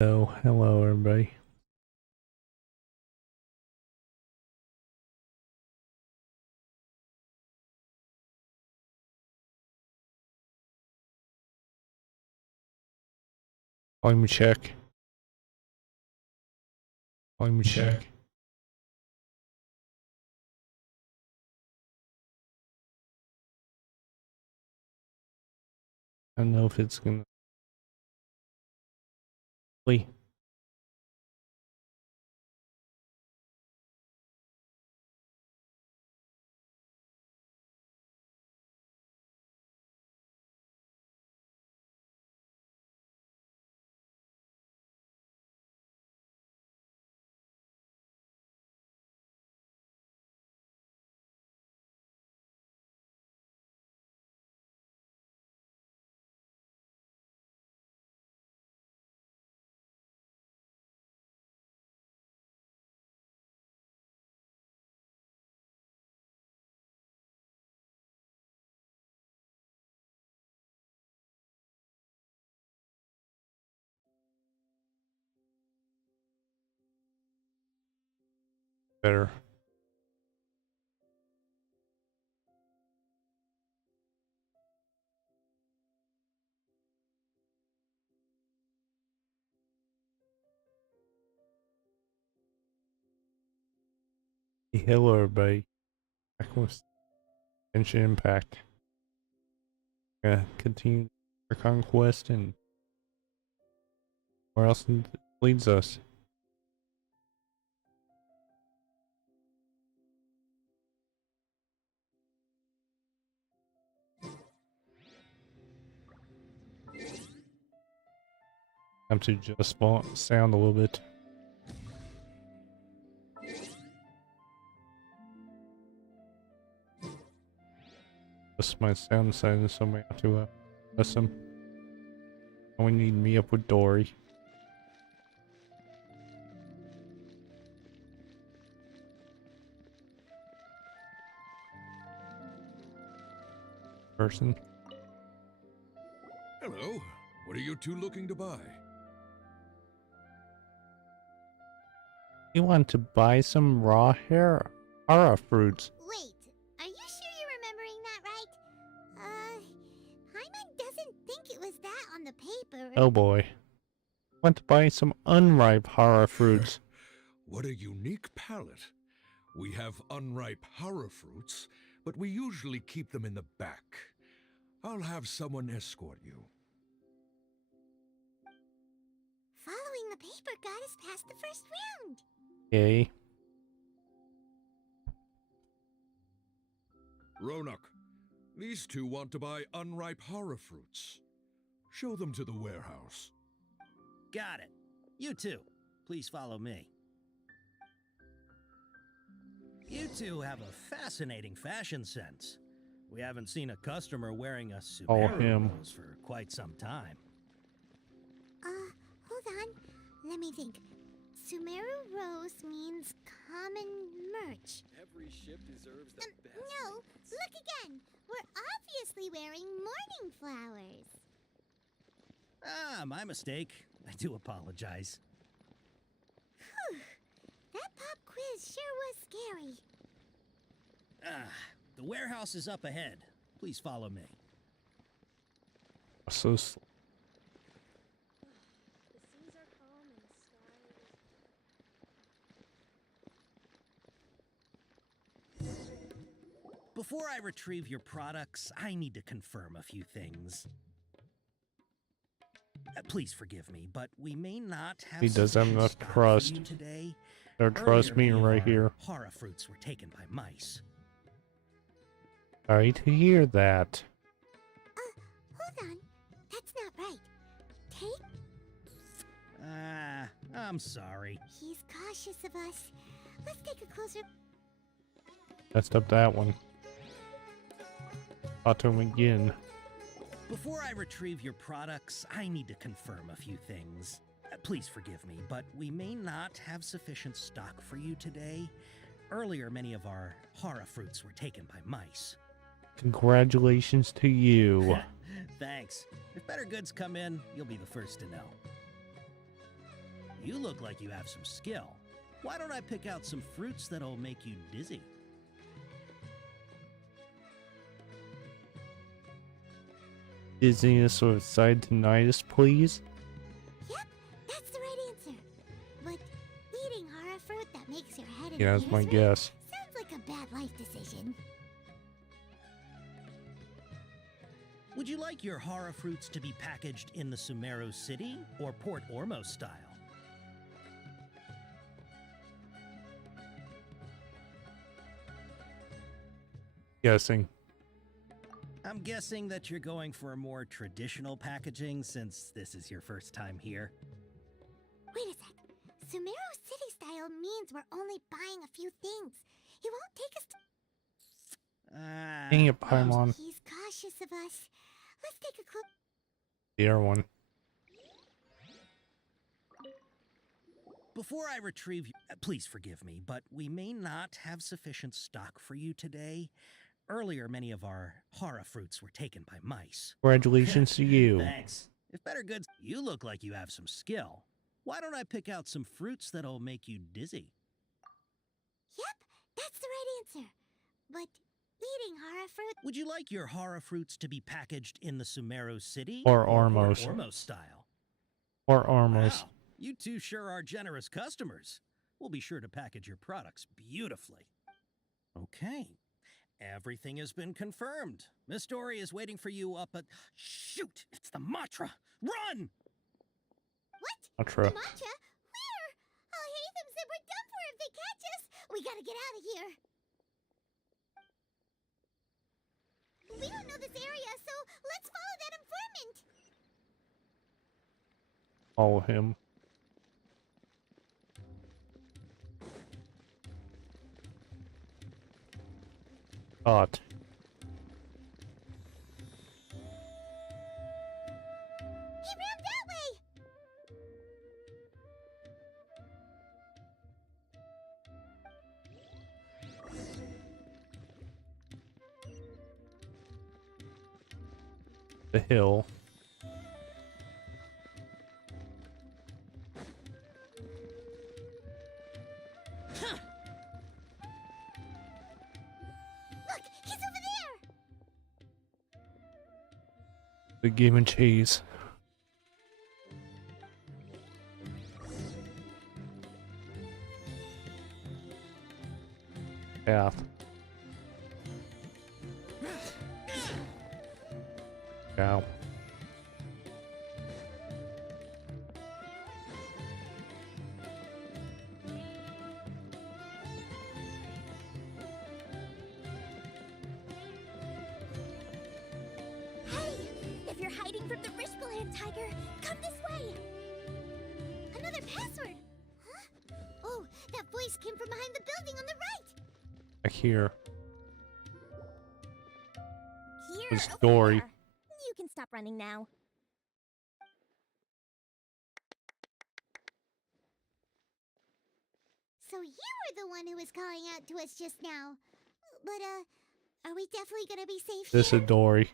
So, hello everybody. Volume check. Volume check. I don't know if it's gonna play. Better. Hey, hello everybody. Back with Genshin Impact. Continue our conquest and where else it leads us. Time to just sound a little bit. Just my sound decided so I have to listen. We need me up with Dory. Person. Hello. What are you two looking to buy? You want to buy some raw hara fruits? Wait, are you sure you're remembering that right? Hyman doesn't think it was that on the paper. Oh boy. Want to buy some unripe hara fruits. What a unique palate. We have unripe hara fruits, but we usually keep them in the back. I'll have someone escort you. Following the paper got us past the first round. Okay. Ronak, these two want to buy unripe hara fruits. Show them to the warehouse. Got it. You two, please follow me. You two have a fascinating fashion sense. We haven't seen a customer wearing a sumeru rose for quite some time. Hold on. Let me think. Sumeru rose means common merch. Every ship deserves the best. No, look again. We're obviously wearing morning flowers. Ah, my mistake. I do apologize. Whew. That pop quiz sure was scary. Ah, the warehouse is up ahead. Please follow me. So The seas are calm and the sky is... Before I retrieve your products, I need to confirm a few things. Please forgive me, but we may not have. He does have enough trust. Today. Or trust me right here. Hara fruits were taken by mice. Sorry to hear that. Hold on. That's not right. Take? I'm sorry. He's cautious of us. Let's take a closer... Messed up that one. Talk to him again. Before I retrieve your products, I need to confirm a few things. Please forgive me, but we may not have sufficient stock for you today. Earlier, many of our hara fruits were taken by mice. Congratulations to you. Thanks. If better goods come in, you'll be the first to know. You look like you have some skill. Why don't I pick out some fruits that'll make you dizzy? Dizziness or side tinnitus, please? Yep, that's the right answer. But eating horror fruit that makes your head and Yeah, that's my ears red guess. sounds like a bad life decision. Would you like your horror fruits to be packaged in the Sumeru City or Port Ormos style? Guessing. I'm guessing that you're going for a more traditional packaging since this is your first time here. Wait a sec. Sumeru City style means we're only buying a few things. He won't take us to... Dang it, Paimon. He's cautious of us. Let's take a clook. The air one. Before I retrieve you, please forgive me, but we may not have sufficient stock for you today. Earlier, many of our horror fruits were taken by mice. Congratulations to you. Thanks. If better goods, you look like you have some skill. Why don't I pick out some fruits that'll make you dizzy? Yep, that's the right answer. But eating horror fruit... Would you like your horror fruits to be packaged in the Sumeru City Or Port Ormos. Ormos style? Or Ormos. Wow, you two sure are generous customers. We'll be sure to package your products beautifully. Okay. Everything has been confirmed. Miss Dory is waiting for you up at... Shoot! It's the Matra! Run! What? Matra. The matcha? Where? I'll hate them said we're done for if they catch us. We gotta get out of here. We don't know this area, so let's follow that informant. Follow him. Hot. He ran that way. The hill. Look, he's over there. The game and cheese. Path. Ow. Hey, if you're hiding from the Rishbaland tiger, come this way. Another password. Huh? Oh, that voice came from behind the building on the right. Back here. Here, It's over Dory. there. You can stop running now. So you were the one who was calling out to us just now. But, are we definitely gonna be safe This here? is Dory.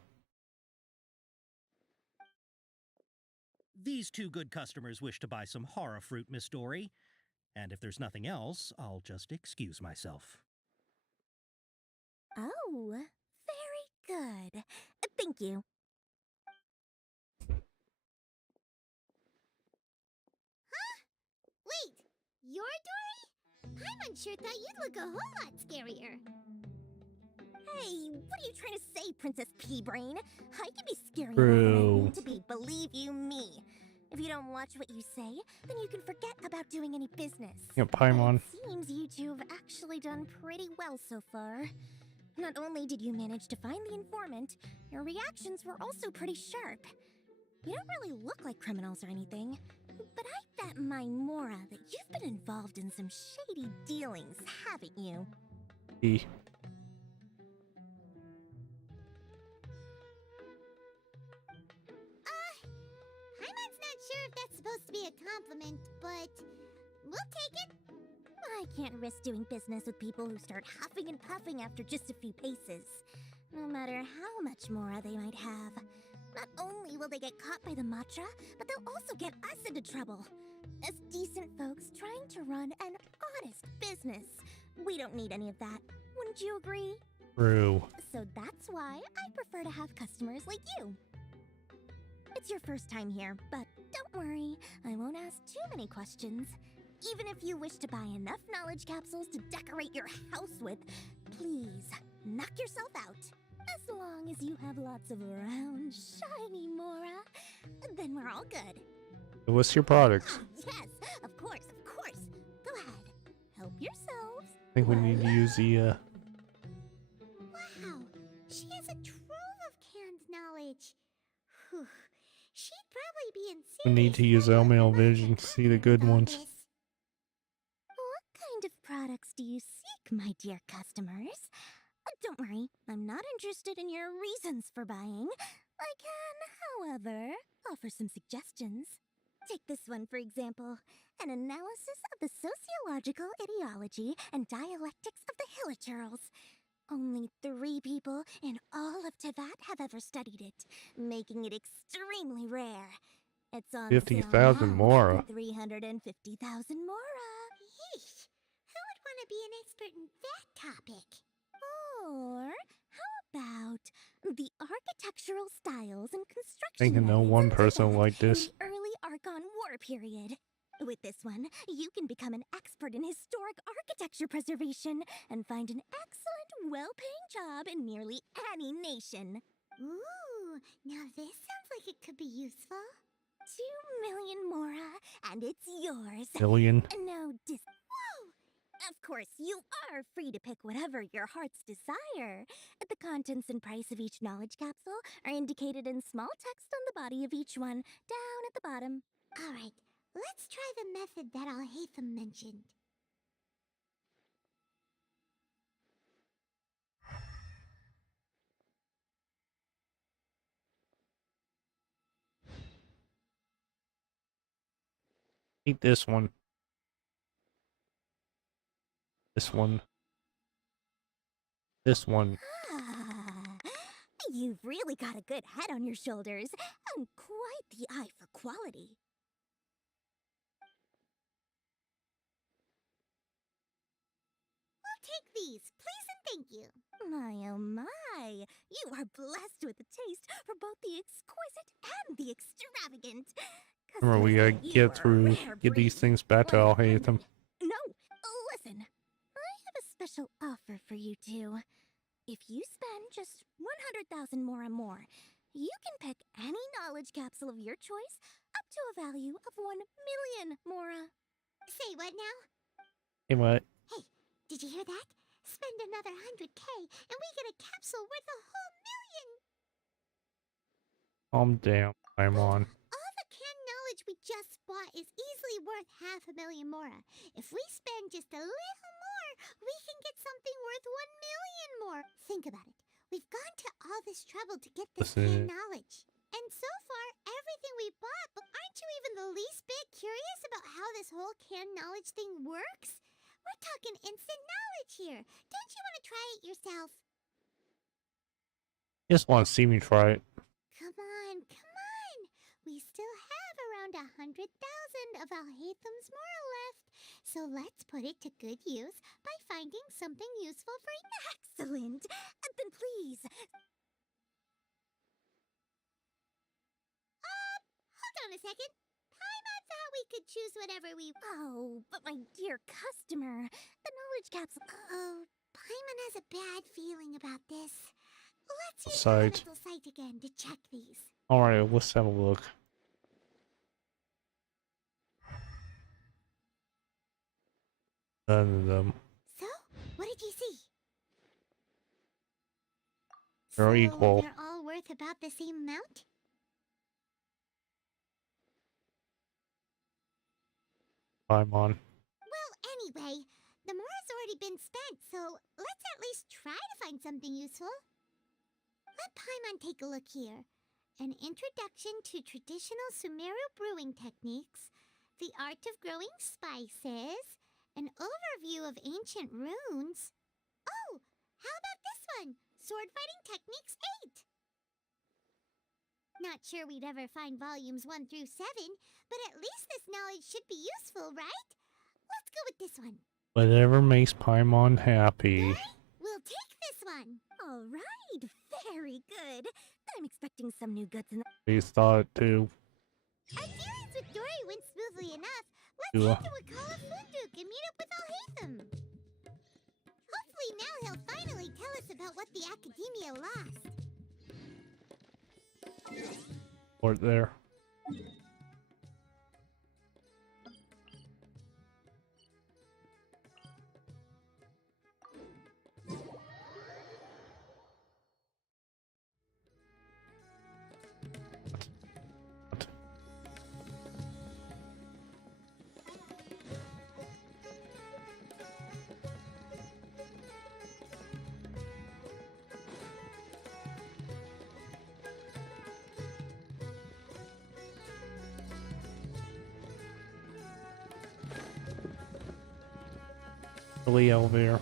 These two good customers wish to buy some horror fruit, Miss Dory. And if there's nothing else, I'll just excuse myself. Oh, very good. Thank you. Huh? Wait, you're Dory? I'm unsure thought you'd look a whole lot scarier. Hey, what are you trying to say, Princess Pea-Brain? I can be scarier than I True. need to be, believe you me. If you don't watch what you say, then you can forget about doing any business. Yeah, But Paimon. it seems you two have actually done pretty well so far. Not only did you manage to find the informant, your reactions were also pretty sharp. You don't really look like criminals or anything, but I bet my Mora that you've been involved in some shady dealings, haven't you? E. Hyman's not sure if that's supposed to be a compliment, but we'll take it. I can't risk doing business with people who start huffing and puffing after just a few paces, no matter how much Mora they might have. Not only will they get caught by the Matra, but they'll also get us into trouble. As decent run an honest business. We don't need any of that. Wouldn't you agree? True. So that's why I prefer to have customers like you. It's your first time here, but don't worry, I won't ask too many questions. Even if you wish to buy enough knowledge capsules to decorate your house with, please, knock yourself out. As long as you have lots of round, shiny Mora, then we're all good. What's your products? Yes, of course, of course. Go ahead. Help yourselves. I think we need to use the, Wow, she has a trove of canned knowledge. Whew. She'd probably be in we need to use Elmail Vision to see the good ones. What kind of products do you seek, my dear customers? Don't worry, I'm not interested in your reasons for buying. I can, however, offer some suggestions. Take this one, for example. An analysis of the sociological ideology and dialectics of the Hilichurls. Only 3 people in all of Teyvat have ever studied it, making it extremely rare. It's on 50,000 Mora. 350,000 Mora. Yeesh, who would want to be an expert in that topic? Or how about the architectural styles and construction Thinking no methods one in person Teyvat like this. in the early Archon War period. With this one, you can become an expert in historic architecture preservation and find an excellent, well-paying job in nearly any nation. Ooh, now this sounds like it could be useful. 2 million Mora, and it's yours. Million. No Whoa! Of course, you are free to pick whatever your heart's desire. The contents and price of each knowledge capsule are indicated in small text on the body of each one, down at the bottom. All right, let's try the method that Alhaitham mentioned. Eat this one. This one. This one. Ah, you've really got a good head on your shoulders, and quite the eye for quality. We'll take these, please and thank you. My oh my, you are blessed with a taste for both the exquisite and the extravagant. Remember, we gotta Customers like you get are a through, rare get these breed. things back to Well, Alhaitham. No, listen. I have a special offer for you two. If you spend just 100,000 Mora more, you can pick any knowledge capsule of your choice up to a value of 1 million Mora. Say what now? Hey, what? Hey, did you hear that? Spend another 100K and we get a capsule worth a whole million! Calm down. I'm on. All the canned knowledge we just bought is easily worth 500,000 Mora. If we spend just a little more, we can get something worth 1 million more. Think about it. We've gone to all this trouble to get this Listen. canned knowledge. And so far, everything we bought, but aren't you even the least bit curious about how this whole canned knowledge thing works? We're talking instant knowledge here. Don't you want to try it yourself? Just want to see me try it. Come on, come on. We still have around 100,000 of Alhaitham's Mora left. So let's put it to good use by finding something useful for Excellent. Then please. Hold on a second. Paimon thought we could choose whatever we... Oh, but my dear customer, the knowledge capsule. Uh-oh. Paimon has a bad feeling about this. Let's use the Site. medical site again to check these. Alright, let's have a look. None of them. So, what did you see? They're So equal. They're all worth about the same amount? I'm on. Well, anyway, the Mora's already been spent, so let's at least try to find something useful. Let Paimon take a look here. An introduction to traditional Sumeru brewing techniques, the art of growing spices, an overview of ancient runes. Oh, how about this one? Sword fighting techniques 8. Not sure we'd ever find volumes 1 through 7, but at least this knowledge should be useful, right? Let's go with this one. Whatever makes Paimon happy. We'll take this one. All right, very good. I'm expecting some new goods in the... We thought it too. Our dealings with Dory went smoothly enough. Let's Yeah. head to Wakala Funduk and meet up with Al-Haytham. Hopefully now he'll finally tell us about what the Academia lost. Port there. Really elevator.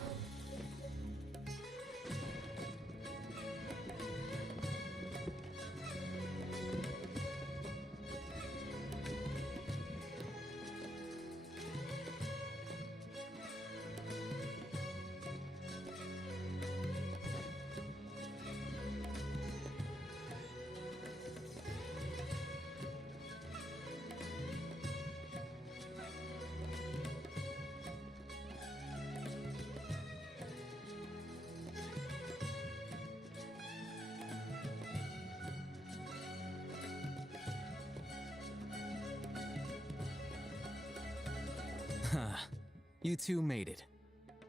You two made it.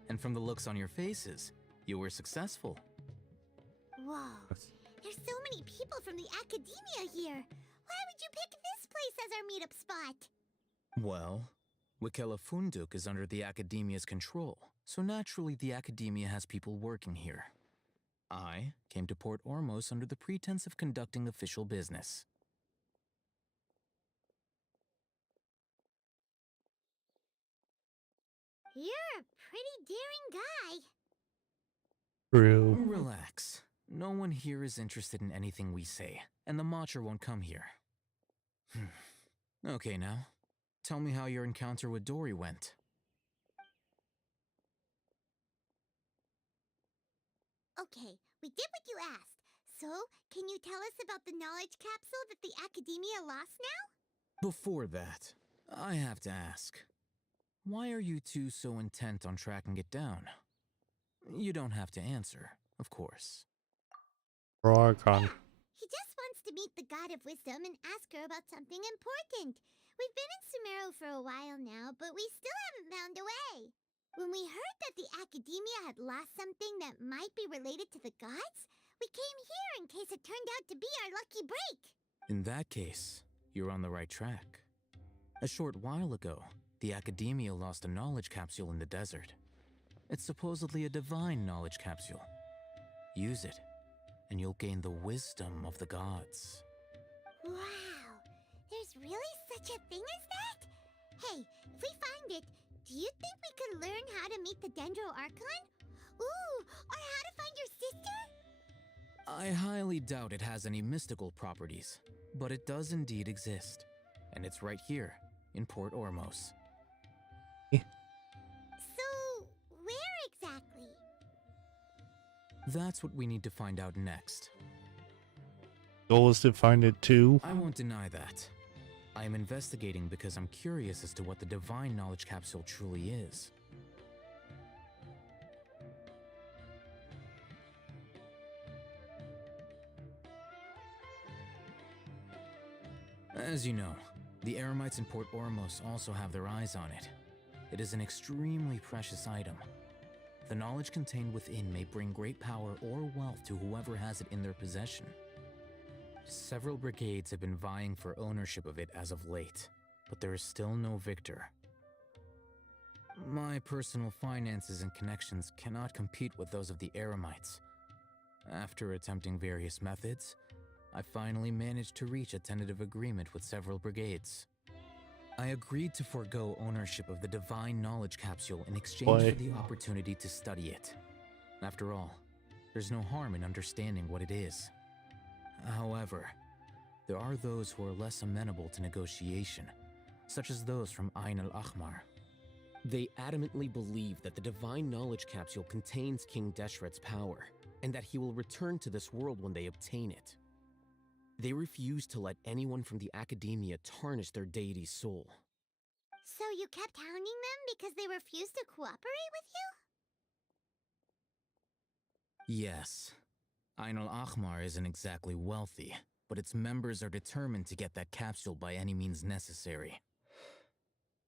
And from the looks on your faces, you were successful. Whoa. There's so many people from the Academia here. Why would you pick this place as our meetup spot? Well, Wakela Funduk is under the Academia's control, so naturally the Academia has people working here. I came to Port Ormos under the pretense of conducting official business. You're a pretty daring guy. True. Relax. No one here is interested in anything we say, and the Matcher won't come here. Okay now, tell me how your encounter with Dory went. Okay, we did what you asked. So, can you tell us about the knowledge capsule that the Academia lost now? Before that, I have to ask. Why are you two so intent on tracking it down? You don't have to answer, of course. Archon. He just wants to meet the God of Wisdom and ask her about something important. We've been in Sumeru for a while now, but we still haven't found a way. When we heard that the Academia had lost something that might be related to the gods, we came here in case it turned out to be our lucky break. In that case, you're on the right track. A short while ago, the Academia lost a knowledge capsule in the desert. It's supposedly a divine knowledge capsule. Use it, and you'll gain the wisdom of the gods. Wow, there's really such a thing as that? Hey, if we find it, do you think we could learn how to meet the Dendro Archon? Ooh, or how to find your sister? I highly doubt it has any mystical properties, but it does indeed exist. And it's right here, in Port Ormos. So, where exactly? That's what we need to find out next. Goal is to find it too. I won't deny that. I am investigating because I'm curious as to what the divine knowledge capsule truly is. As you know, the Eremites in Port Ormos also have their eyes on it. It is an extremely precious item. The knowledge contained within may bring great power or wealth to whoever has it in their possession. Several brigades have been vying for ownership of it as of late, but there is still no victor. My personal finances and connections cannot compete with those of the Eremites. After attempting various methods, I finally managed to reach a tentative agreement with several brigades. I agreed to forego ownership of the divine knowledge capsule in exchange for the opportunity to study it. After all, there's no harm in understanding what it is. However, there are those who are less amenable to negotiation, such as those from Ain al-Ahmar. They adamantly believe that the Divine Knowledge Capsule contains King Deshret's power, and that he will return to this world when they obtain it. They refuse to let anyone from the Academia tarnish their deity's soul. So you kept hounding them because they refused to cooperate with you? Yes. Ain al-Ahmar isn't exactly wealthy, but its members are determined to get that capsule by any means necessary.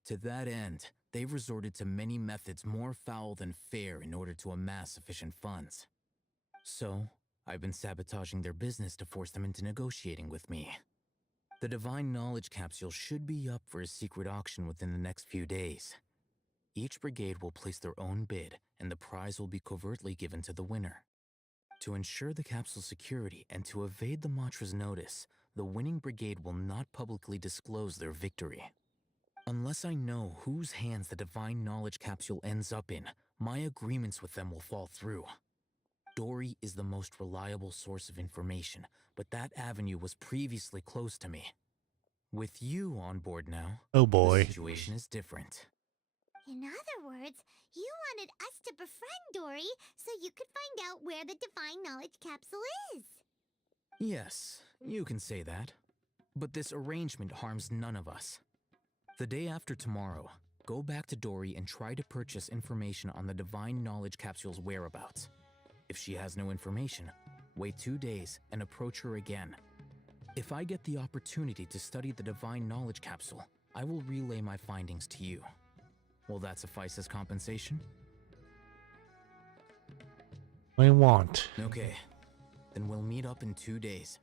To that end, they've resorted to many methods more foul than fair in order to amass sufficient funds. So, I've been sabotaging their business to force them into negotiating with me. The Divine Knowledge Capsule should be up for a secret auction within the next few days. Each brigade will place their own bid, and the prize will be covertly given to the winner. To ensure the capsule's security and to evade the Matra's notice, the winning brigade will not publicly disclose their victory. Unless I know whose hands the Divine Knowledge Capsule ends up in, my agreements with them will fall through. Dory is the most reliable source of information, but that avenue was previously closed to me. With you on board now, Oh the boy. situation is different. In other words, you wanted us to befriend Dory so you could find out where the Divine Knowledge Capsule is. Yes, you can say that. But this arrangement harms none of us. The day after tomorrow, go back to Dory and try to purchase information on the Divine Knowledge Capsule's whereabouts. If she has no information, wait 2 days and approach her again. If I get the opportunity to study the Divine Knowledge Capsule, I will relay my findings to you. Will that suffice as compensation? I want. Okay, then we'll meet up in 2 days.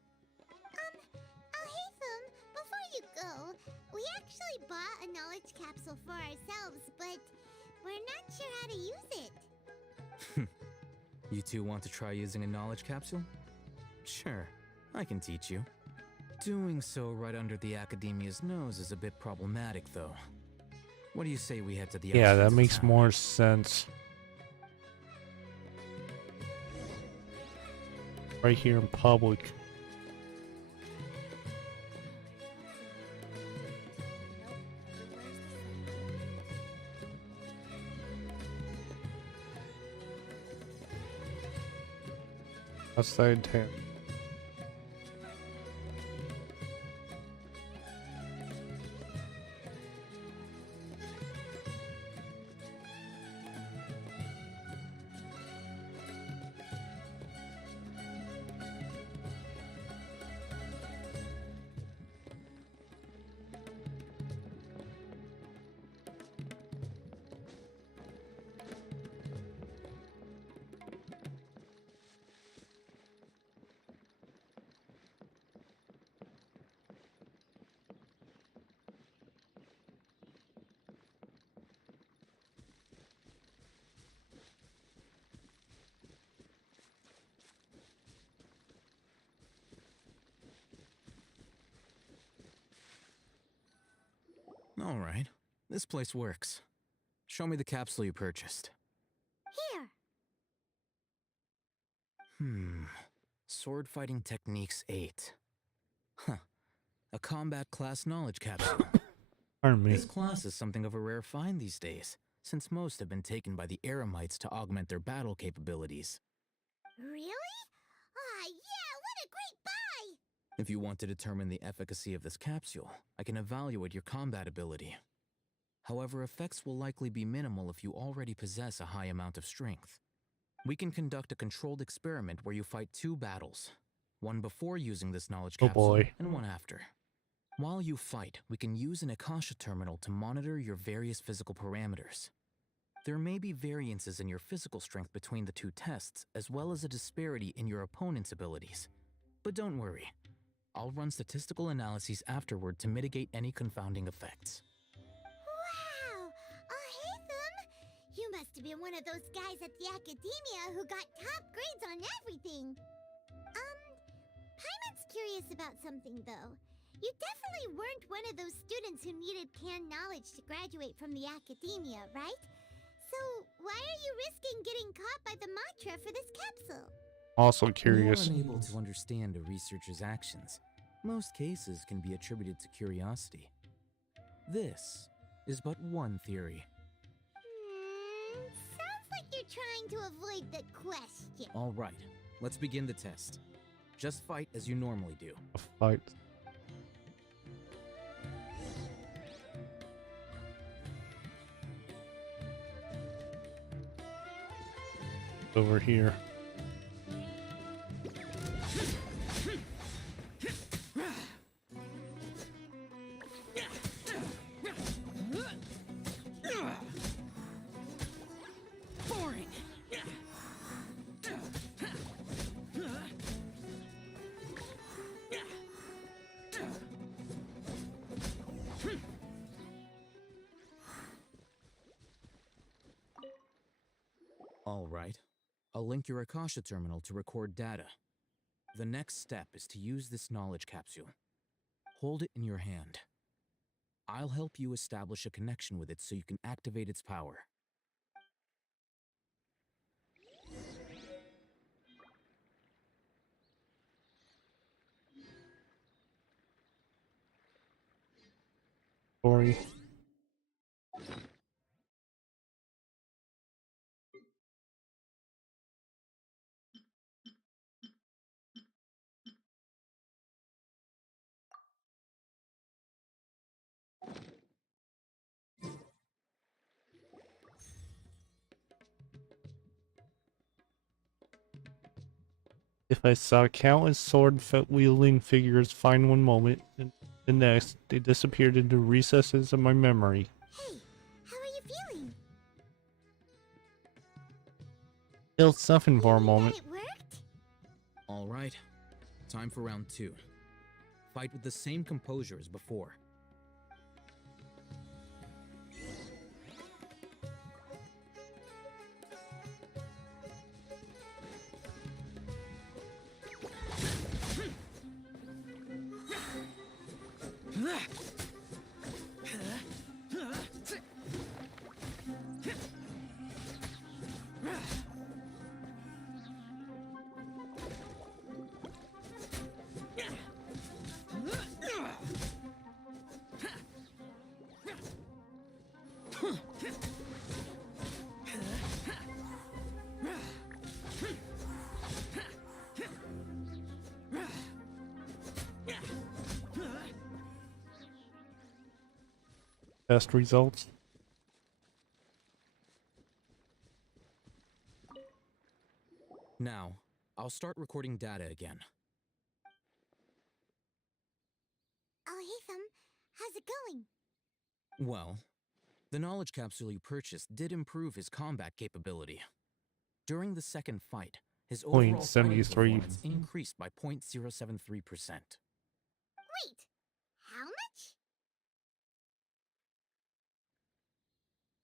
Alhaitham, before you go, we actually bought a knowledge capsule for ourselves, but we're not sure how to use it. You two want to try using a knowledge capsule? Sure, I can teach you. Doing so right under the Academia's nose is a bit problematic, though. What do you say we head to the Yeah, that outskirts of makes town? more sense. Right here in public. Outside town. All right, this place works. Show me the capsule you purchased. Here. Sword Fighting Techniques 8. Huh. A combat class knowledge capsule. Pardon me. This class is something of a rare find these days, since most have been taken by the Eremites to augment their battle capabilities. Really? Ah, yeah, what a great buy! If you want to determine the efficacy of this capsule, I can evaluate your combat ability. However, effects will likely be minimal if you already possess a high amount of strength. We can conduct a controlled experiment where you fight 2 battles, one before using this knowledge Oh capsule boy. and one after. While you fight, we can use an Akasha terminal to monitor your various physical parameters. There may be variances in your physical strength between the 2 tests, as well as a disparity in your opponent's abilities. But don't worry, I'll run statistical analyses afterward to mitigate any confounding effects. Wow! Alhaitham! You must have been one of those guys at the Academia who got top grades on everything. Paimon's curious about something, though. You definitely weren't one of those students who needed canned knowledge to graduate from the Academia, right? So, why are you risking getting caught by the Matra for this capsule? Also When curious. you're unable to understand a researcher's actions, most cases can be attributed to curiosity. This is but one theory. Sounds like you're trying to avoid the question. All right, let's begin the test. Just fight as you normally do. A fight. Over here. Boring. All right. I'll link your Akasha terminal to record data. The next step is to use this knowledge capsule. Hold it in your hand. I'll help you establish a connection with it so you can activate its power. Story. If I saw countless sword-wielding figures fine one moment, and the next, they disappeared into recesses of my memory. Hey, how are you feeling? Still suffering for a You mean moment. that it worked? All right. Time for round 2. Fight with the same composure as before. Best results. Now, I'll start recording data again. Oh, hey, Thumb. How's it going? Well, the knowledge capsule you purchased did improve his combat capability. During the second fight, his overall fighting 0.73. performance increased by 0.073%. Wait, how much?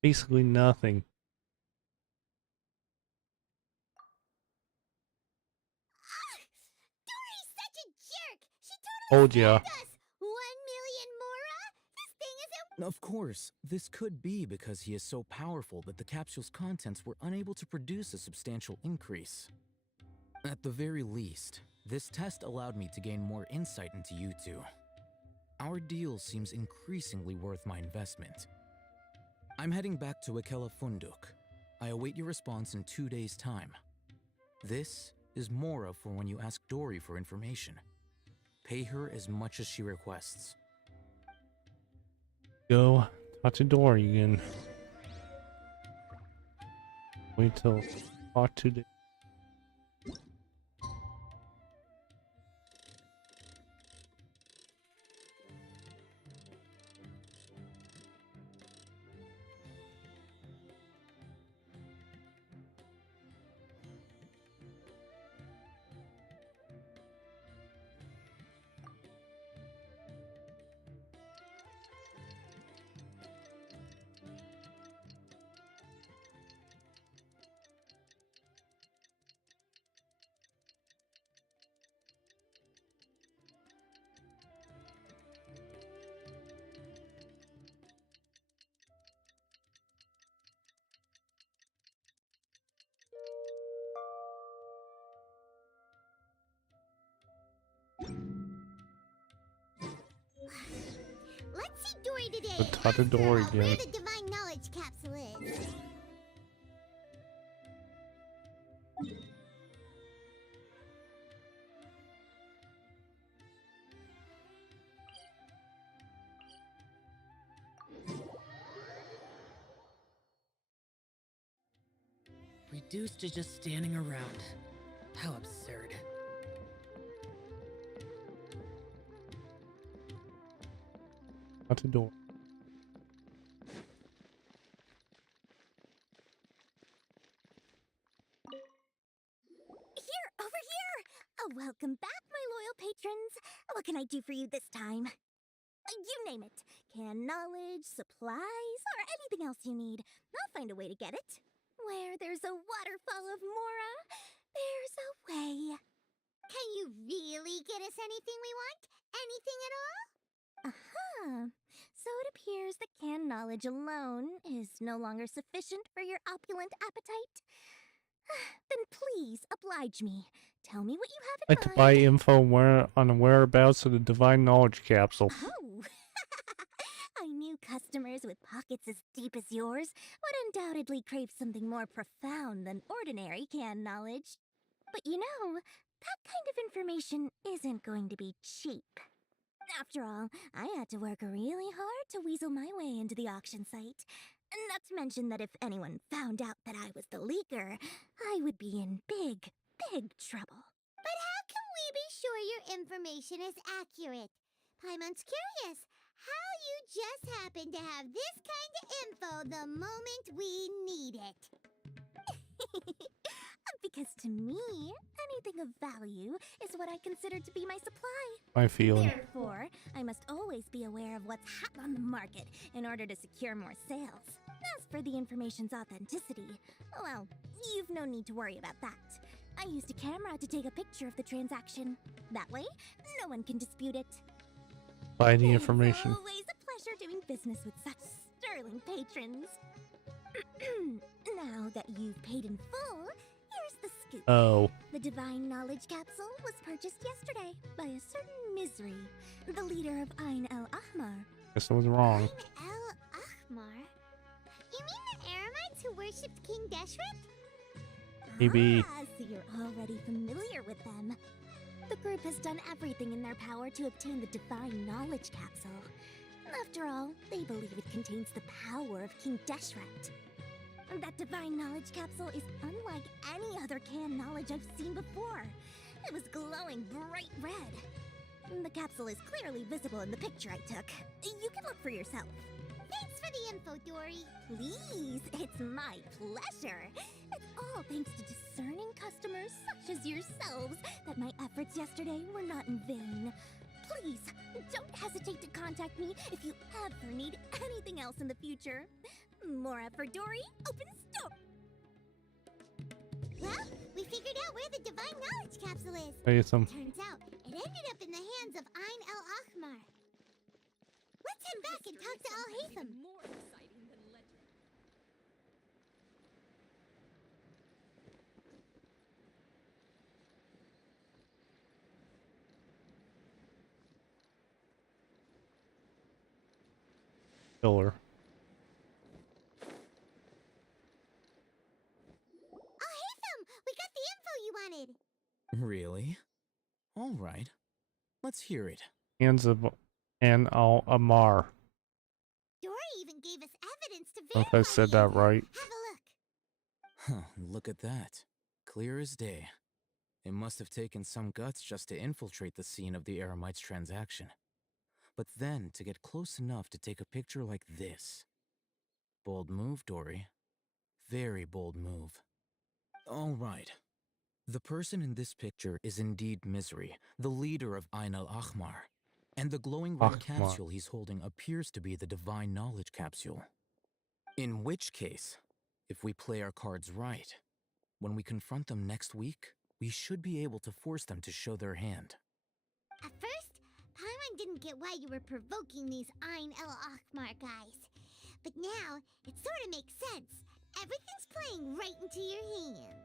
Basically nothing. Dory's such a jerk! She totally Told ya. scammed us! 1 million mora? This thing isn't... Of course, this could be because he is so powerful that the capsule's contents were unable to produce a substantial increase. At the very least, this test allowed me to gain more insight into you two. Our deal seems increasingly worth my investment. I'm heading back to Ikela Funduk. I await your response in 2 days' time. This is Mora for when you ask Dory for information. Pay her as much as she requests. Go talk to Dory again. Wait till talk to the Let's see Dory today. Talk to Dory After all, where again. the divine knowledge capsule is. Reduced to just standing around. How absurd. Out the door. Here, over here! Oh, welcome back, my loyal patrons. What can I do for you this time? You name it. Canned knowledge, supplies, or anything else you need. I'll find a way to get it. Where there's a waterfall of Mora, there's a way. Can you really get us anything we want? Anything at all? Uh-huh. So it appears that canned knowledge alone is no longer sufficient for your opulent appetite. Then please oblige me. Tell me what you have I'd in like to mind. buy info on the whereabouts of the divine knowledge capsule. Oh! I knew customers with pockets as deep as yours would undoubtedly crave something more profound than ordinary canned knowledge. But you know, that kind of information isn't going to be cheap. After all, I had to work really hard to weasel my way into the auction site. Not to mention that if anyone found out that I was the leaker, I would be in big, big trouble. But how can we be sure your information is accurate? Paimon's curious how you just happen to have this kind of info the moment we need it. Because to me, anything of value is what I consider to be my supply. My feeling. Therefore, I must always be aware of what's hot on the market in order to secure more sales. As for the information's authenticity, well, you've no need to worry about that. I used a camera to take a picture of the transaction. That way, no one can dispute it. Buy the information. It's always a pleasure doing business with such sterling patrons. Now that you've paid in full, here's the scoop. Oh. The Divine Knowledge Capsule was purchased yesterday by a certain Misery, the leader of Ain El Ahmar. Guess I was wrong. Ain El Ahmar? You mean the Eremites who worshipped King Deshret? Maybe. Ah, so you're already familiar with them. The group has done everything in their power to obtain the Divine Knowledge Capsule. After all, they believe it contains the power of King Deshret. That Divine Knowledge Capsule is unlike any other canned knowledge I've seen before. It was glowing bright red. The capsule is clearly visible in the picture I took. You can look for yourself. Thanks for the info, Dory. Please, it's my pleasure. It's all thanks to discerning customers such as yourselves that my efforts yesterday were not in vain. Please, don't hesitate to contact me if you ever need anything else in the future. Mora for Dory, open store. Well, we figured out where the Divine Knowledge Capsule is. Pay some. Turns out, it ended up in the hands of Ain El Ahmar. Let's head back and talk to Al Haytham. More exciting than legend. Killer. Al Haytham, we got the info you wanted. Really? All right. Let's hear it. Hands of An Al Amar. Dory even gave us evidence to I don't verify know if I said the that info. right. Have a look. Huh, look at that. Clear as day. It must have taken some guts just to infiltrate the scene of the Eremites transaction. But then to get close enough to take a picture like this. Bold move, Dory. Very bold move. All right. The person in this picture is indeed Misery, the leader of Ain al Ahmar. And the glowing red Ahmar. capsule he's holding appears to be the Divine Knowledge Capsule. In which case, if we play our cards right, when we confront them next week, we should be able to force them to show their hand. At first, Paimon didn't get why you were provoking these Ain El Ahmar guys. But now, it sort of makes sense. Everything's playing right into your hands.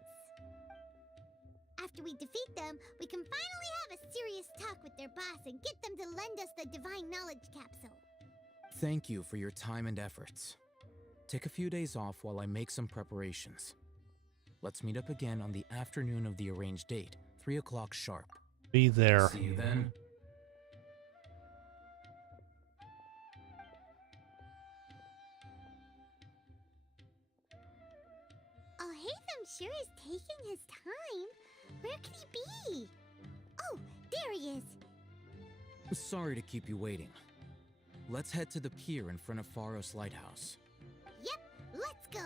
After we defeat them, we can finally have a serious talk with their boss and get them to lend us the Divine Knowledge Capsule. Thank you for your time and efforts. Take a few days off while I make some preparations. Let's meet up again on the afternoon of the arranged date, 3 o'clock sharp. Be there. See you then. Al Haytham sure is taking his time. Where could he be? Oh, there he is. Sorry to keep you waiting. Let's head to the pier in front of Faros Lighthouse. Yep, let's go.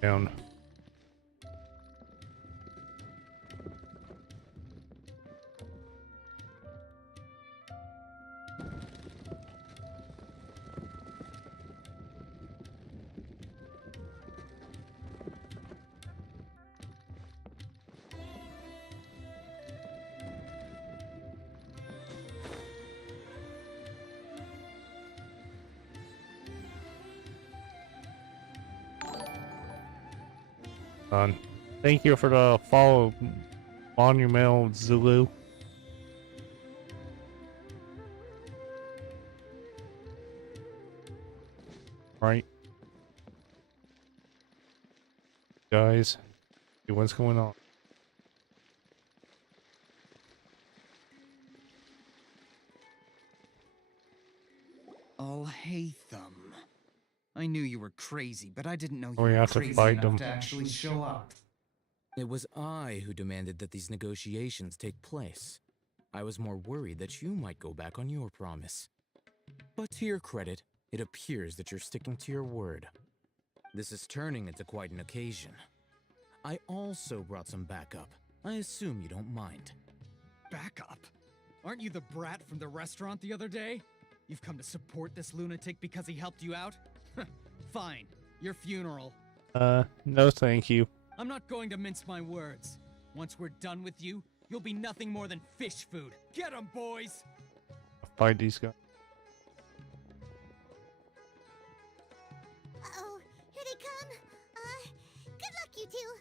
Down. Thank you for the follow, Monumental Zulu. Right, guys, hey, what's going on? I'll hate them. I knew you were crazy, but I didn't know you We were have to crazy fight enough them. to actually show up. It was I who demanded that these negotiations take place. I was more worried that you might go back on your promise. But to your credit, it appears that you're sticking to your word. This is turning into quite an occasion. I also brought some backup. I assume you don't mind. Backup? Aren't you the brat from the restaurant the other day? You've come to support this lunatic because he helped you out? Fine. Your funeral. No thank you. I'm not going to mince my words. Once we're done with you, you'll be nothing more than fish food. Get 'em, boys! Fight these guys. Uh-oh, here they come. Good luck, you two.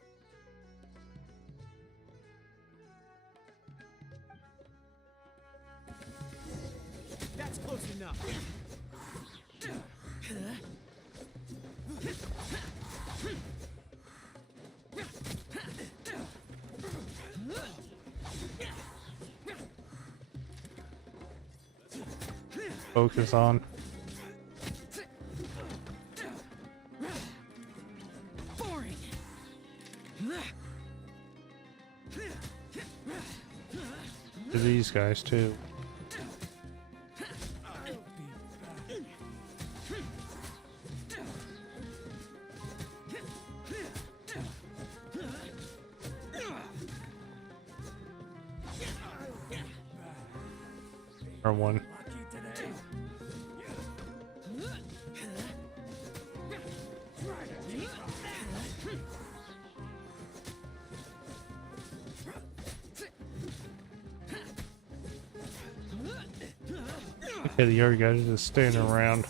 That's close enough. Focus on. Boring. To these guys too. Or one. Okay, the other guys just standing around.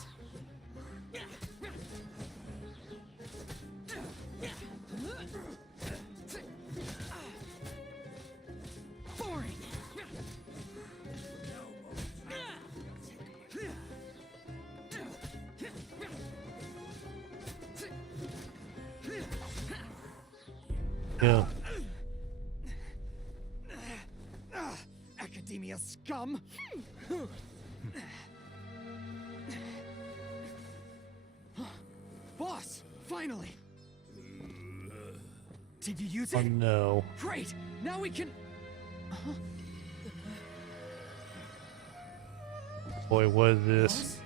Boring. Yeah. Academia scum. Boss, finally. Did you use Oh it? no. Great. Now we can. Boy, what is this?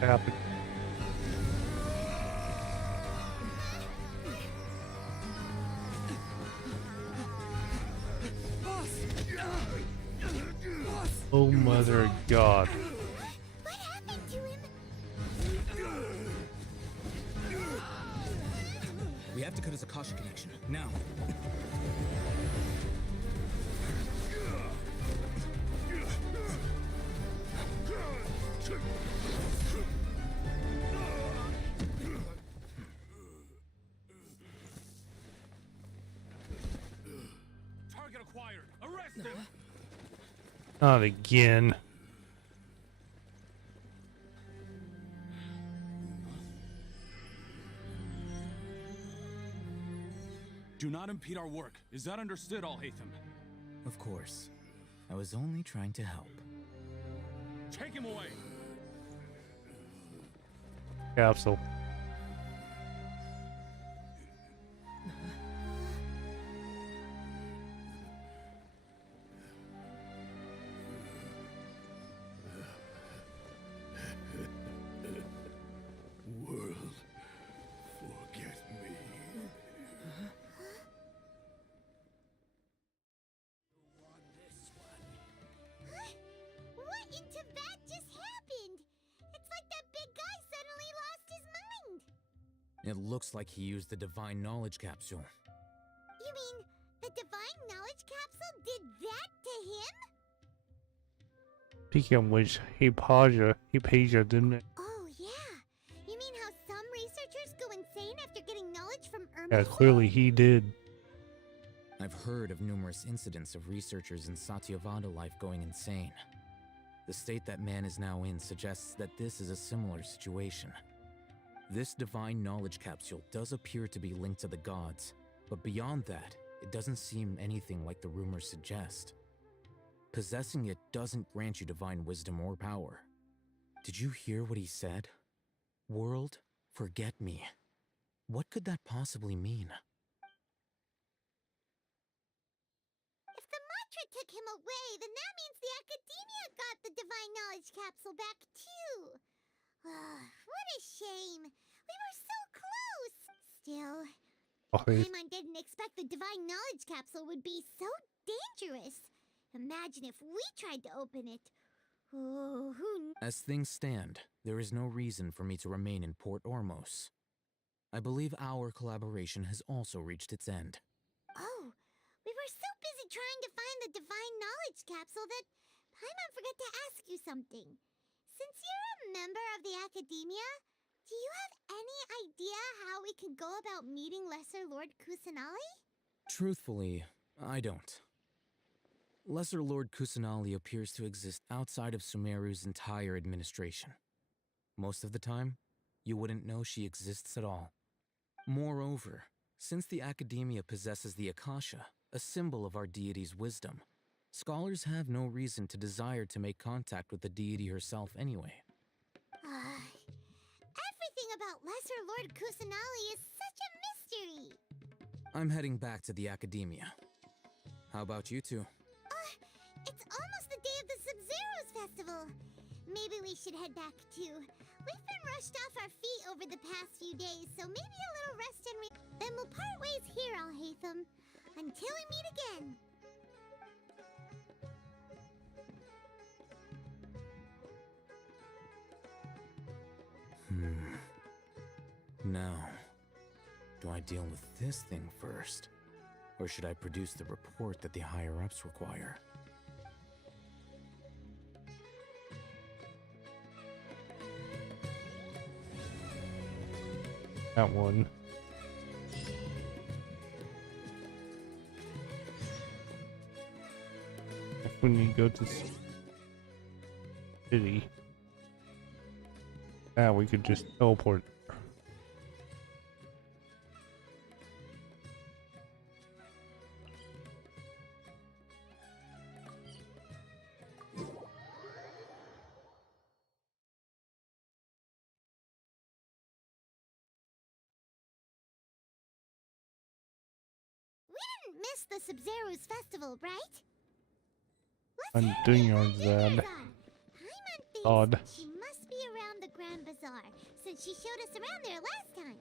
Happened. Oh mother of God. What happened to him? We have to cut his Akasha connection, now. Not again. Do not impede our work. Is that understood, Alhaitham? Of course. I was only trying to help. Take him away! Capsule. World, forget me. What in Tibet just happened? It's like that big guy suddenly lost his mind. It looks like he used the divine knowledge capsule. You mean the divine knowledge capsule did that to him? Speaking of which, Hypatia didn't it? Oh, yeah. You mean how some researchers go insane after getting knowledge from Irma? Yeah, clearly he did. I've heard of numerous incidents of researchers in Satyavada life going insane. The state that man is now in suggests that this is a similar situation. This divine knowledge capsule does appear to be linked to the gods, but beyond that, it doesn't seem anything like the rumors suggest. Possessing it doesn't grant you divine wisdom or power. Did you hear what he said? World, forget me. What could that possibly mean? If the mantra took him away, then that means the Academia got the divine knowledge capsule back too. What a shame. We were so close. Still, Paimon didn't expect the divine knowledge capsule would be so dangerous. Imagine if we tried to open it. Oh, who As things stand, there is no reason for me to remain in Port Ormos. I believe our collaboration has also reached its end. Oh, we were so busy trying to find the divine knowledge capsule that Paimon forgot to ask you something. Since you're a member of the Academia, do you have any idea how we can go about meeting Lesser Lord Kusanali? Truthfully, I don't. Lesser Lord Kusanali appears to exist outside of Sumeru's entire administration. Most of the time, you wouldn't know she exists at all. Moreover, since the Academia possesses the Akasha, a symbol of our deity's wisdom, scholars have no reason to desire to make contact with the deity herself anyway. Everything about Lesser Lord Kusanali is such a mystery. I'm heading back to the Academia. How about you two? It's almost the day of the Sub-Zero's festival. Maybe we should head back too. We've been rushed off our feet over the past few days, so maybe a little rest and then we'll part ways here, Alhaitham. Until we meet again. Now, do I deal with this thing first? Or should I produce the report that the higher-ups require? That one. If we need to go to city, now we could just teleport. Miss the Sub-Zero's festival, right? I'm doing your Zad. Paimon Odd. thinks she must be around the Grand Bazaar, since she showed us around there last time.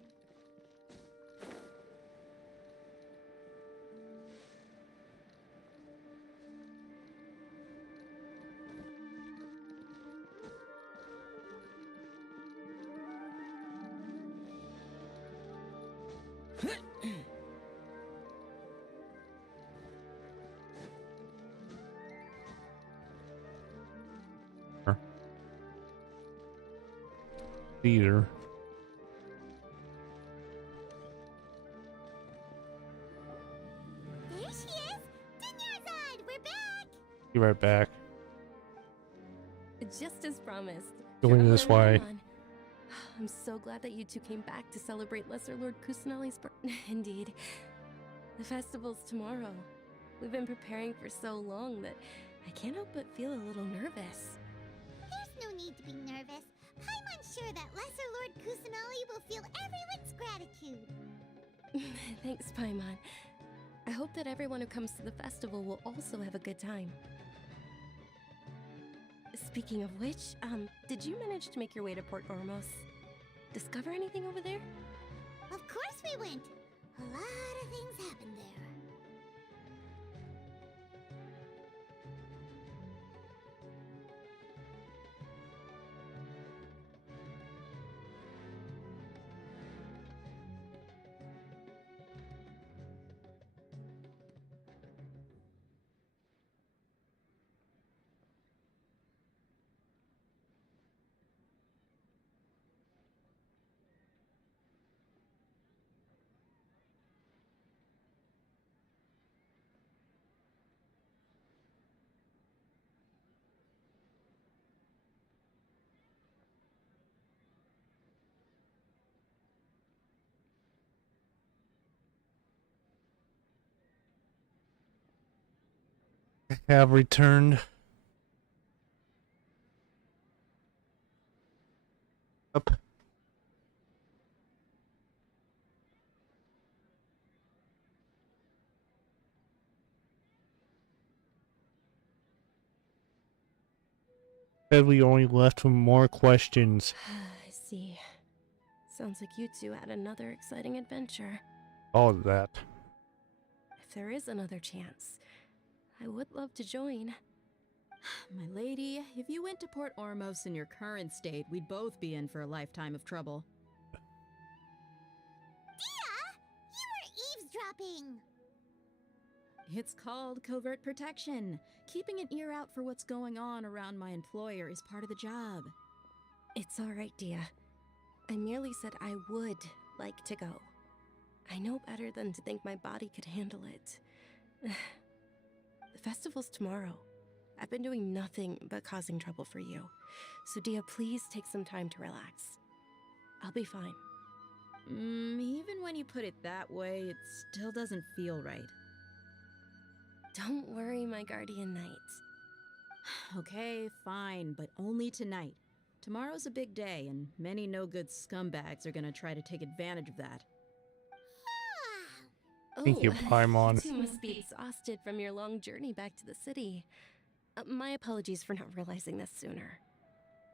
Theater. There she is! Dinyarzad, we're back! Be right back. Just as promised. Going Come this on, way. come on. I'm so glad that you two came back to celebrate Lesser Lord Kusanali's Indeed. The festival's tomorrow. We've been preparing for so long that I can't help but feel a little nervous. There's no need to be nervous. Paimon's sure that Lesser Lord Kusanali will feel everyone's gratitude. Thanks, Paimon. I hope that everyone who comes to the festival will also have a good time. Speaking of which, did you manage to make your way to Port Ormos? Discover anything over there? Of course we went. A lot of things happened there. Have returned. Up. Said we only left with more questions. I see. Sounds like you two had another exciting adventure. All of that. If there is another chance, I would love to join. My lady, if you went to Port Ormos in your current state, we'd both be in for a lifetime of trouble. Dia! You were eavesdropping! It's called covert protection. Keeping an ear out for what's going on around my employer is part of the job. It's alright, Dia. I merely said I would like to go. I know better than to think my body could handle it. The festival's tomorrow. I've been doing nothing but causing trouble for you. So Dia, please take some time to relax. I'll be fine. Even when you put it that way, it still doesn't feel right. Don't worry, my guardian knight. Okay, fine, but only tonight. Tomorrow's a big day, and many no-good scumbags are gonna try to take advantage of that. Thank you, Paimon. You must be exhausted from your long journey back to the city. My apologies for not realizing this sooner.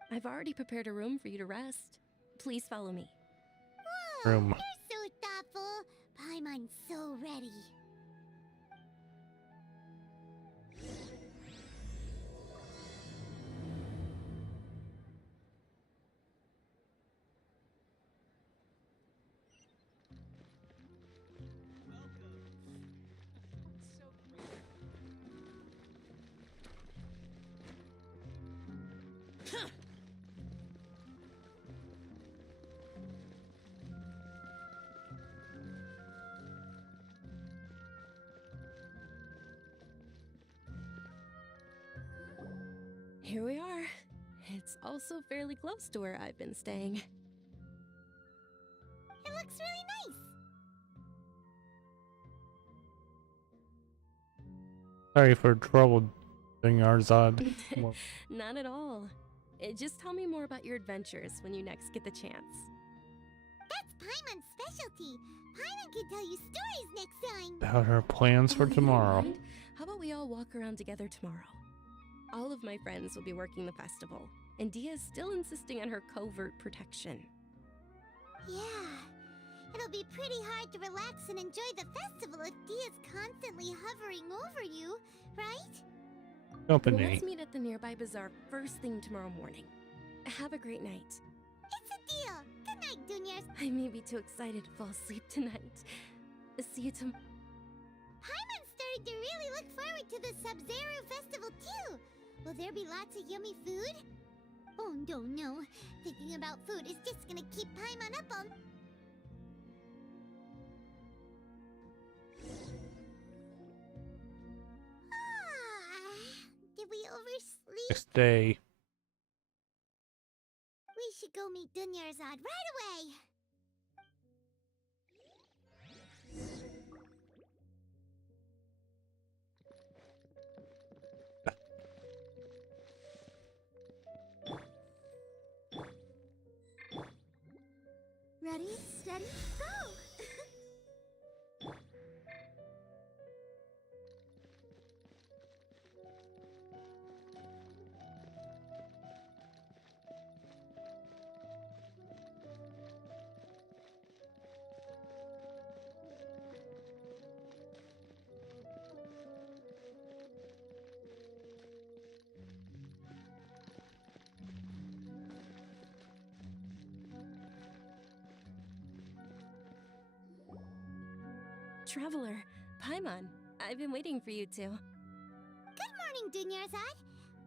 I've already prepared a room for you to rest. Please follow me. Room. You're so thoughtful. Paimon's so ready. Here we are. It's also fairly close to where I've been staying. It looks really nice. Sorry for troubling Arzad. Not at all. Just tell me more about your adventures when you next get the chance. That's Paimon's specialty. Paimon can tell you stories next time. About her plans for Oh, you don't tomorrow. mind? How about we all walk around together tomorrow? All of my friends will be working the festival, and Dia is still insisting on her covert protection. Yeah. It'll be pretty hard to relax and enjoy the festival if Dia's constantly hovering over you, right? Well, Company. let's meet at the nearby bazaar first thing tomorrow morning. Have a great night. It's a deal. Good night, Juniors. I may be too excited to fall asleep tonight. See you tomorrow. Paimon's starting to really look forward to the Sub-Zero festival too. Will there be lots of yummy food? Oh no. Thinking about food is just gonna keep Paimon up on... Do Next day. We should go meet Dunyarzad right away. Ready, steady, go! Traveler, Paimon, I've been waiting for you two. Good morning, Dunyarzad.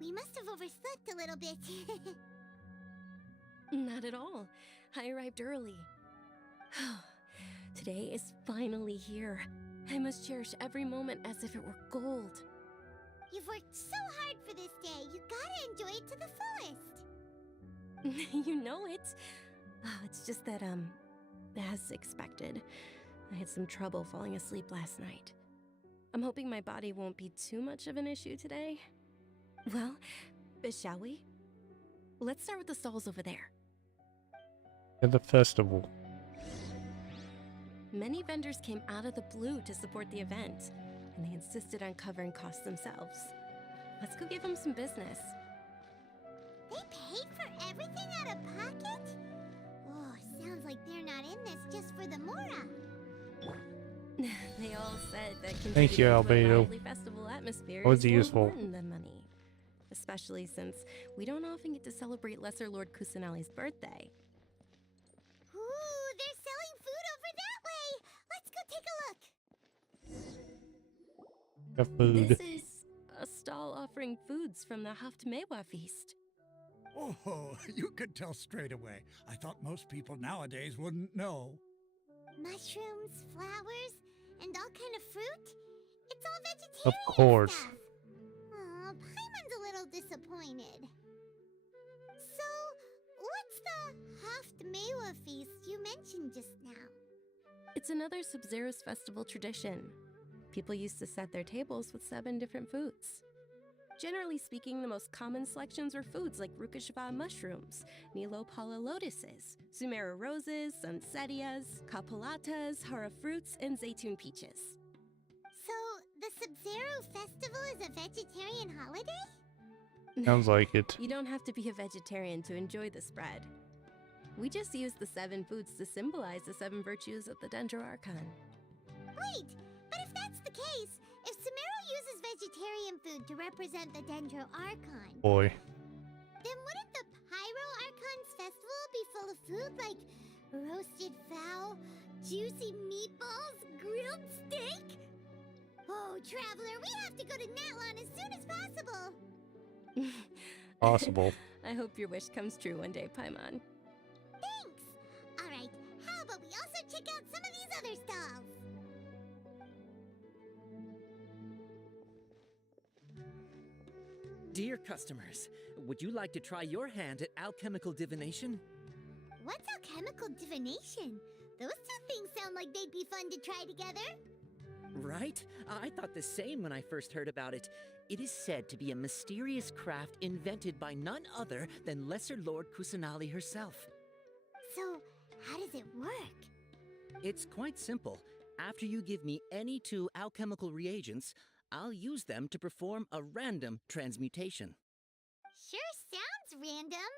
We must have overslept a little bit. Not at all. I arrived early. Today is finally here. I must cherish every moment as if it were gold. You've worked so hard for this day. You gotta enjoy it to the fullest. You know it. It's just that, as expected, I had some trouble falling asleep last night. I'm hoping my body won't be too much of an issue today. Well, shall we? Let's start with the stalls over there. At the festival. Many vendors came out of the blue to support the event, and they insisted on covering costs themselves. Let's go give them some business. They paid for everything out of pocket? Oh, sounds like they're not in this just for the Mora. They all said that Thank you, contributing to a Albedo. lively festival atmosphere That was is more useful. important than money. Especially since we don't often get to celebrate Lesser Lord Kusanali's birthday. Ooh, they're selling food over that way. Let's go take a look. The food. This is a stall offering foods from the Haftmewa feast. Oh, you could tell straight away. I thought most people nowadays wouldn't know. Mushrooms, flowers, and all kind of fruit? It's all vegetarian Of course. stuff. Aw, Paimon's a little disappointed. So, what's the Haftmewa feast you mentioned just now? It's another Sub-Zero's festival tradition. People used to set their tables with 7 different foods. Generally speaking, the most common selections were foods like Rukashva mushrooms, Nilopala lotuses, Sumeru roses, Sunsetias, Kapalatas, Hara fruits, and Zaytun peaches. So, the Sub-Zero festival is a vegetarian holiday? Sounds like it. You don't have to be a vegetarian to enjoy the spread. We just use the 7 foods to symbolize the 7 virtues of the Dendro Archon. Wait, but if that's the case, if Sumeru uses vegetarian food to represent the Dendro Archon, Boy. then wouldn't the Pyro Archon's festival be full of food like roasted fowl, juicy meatballs, grilled steak? Oh, Traveler, we have to go to Natlon as soon as possible. Possible. I hope your wish comes true one day, Paimon. Thanks. All right, how about we also check out some of these other stalls? Dear customers, would you like to try your hand at alchemical divination? What's alchemical divination? Those two things sound like they'd be fun to try together. Right? I thought the same when I first heard about it. It is said to be a mysterious craft invented by none other than Lesser Lord Kusanali herself. So, how does it work? It's quite simple. After you give me any 2 alchemical reagents, I'll use them to perform a random transmutation. Sure sounds random.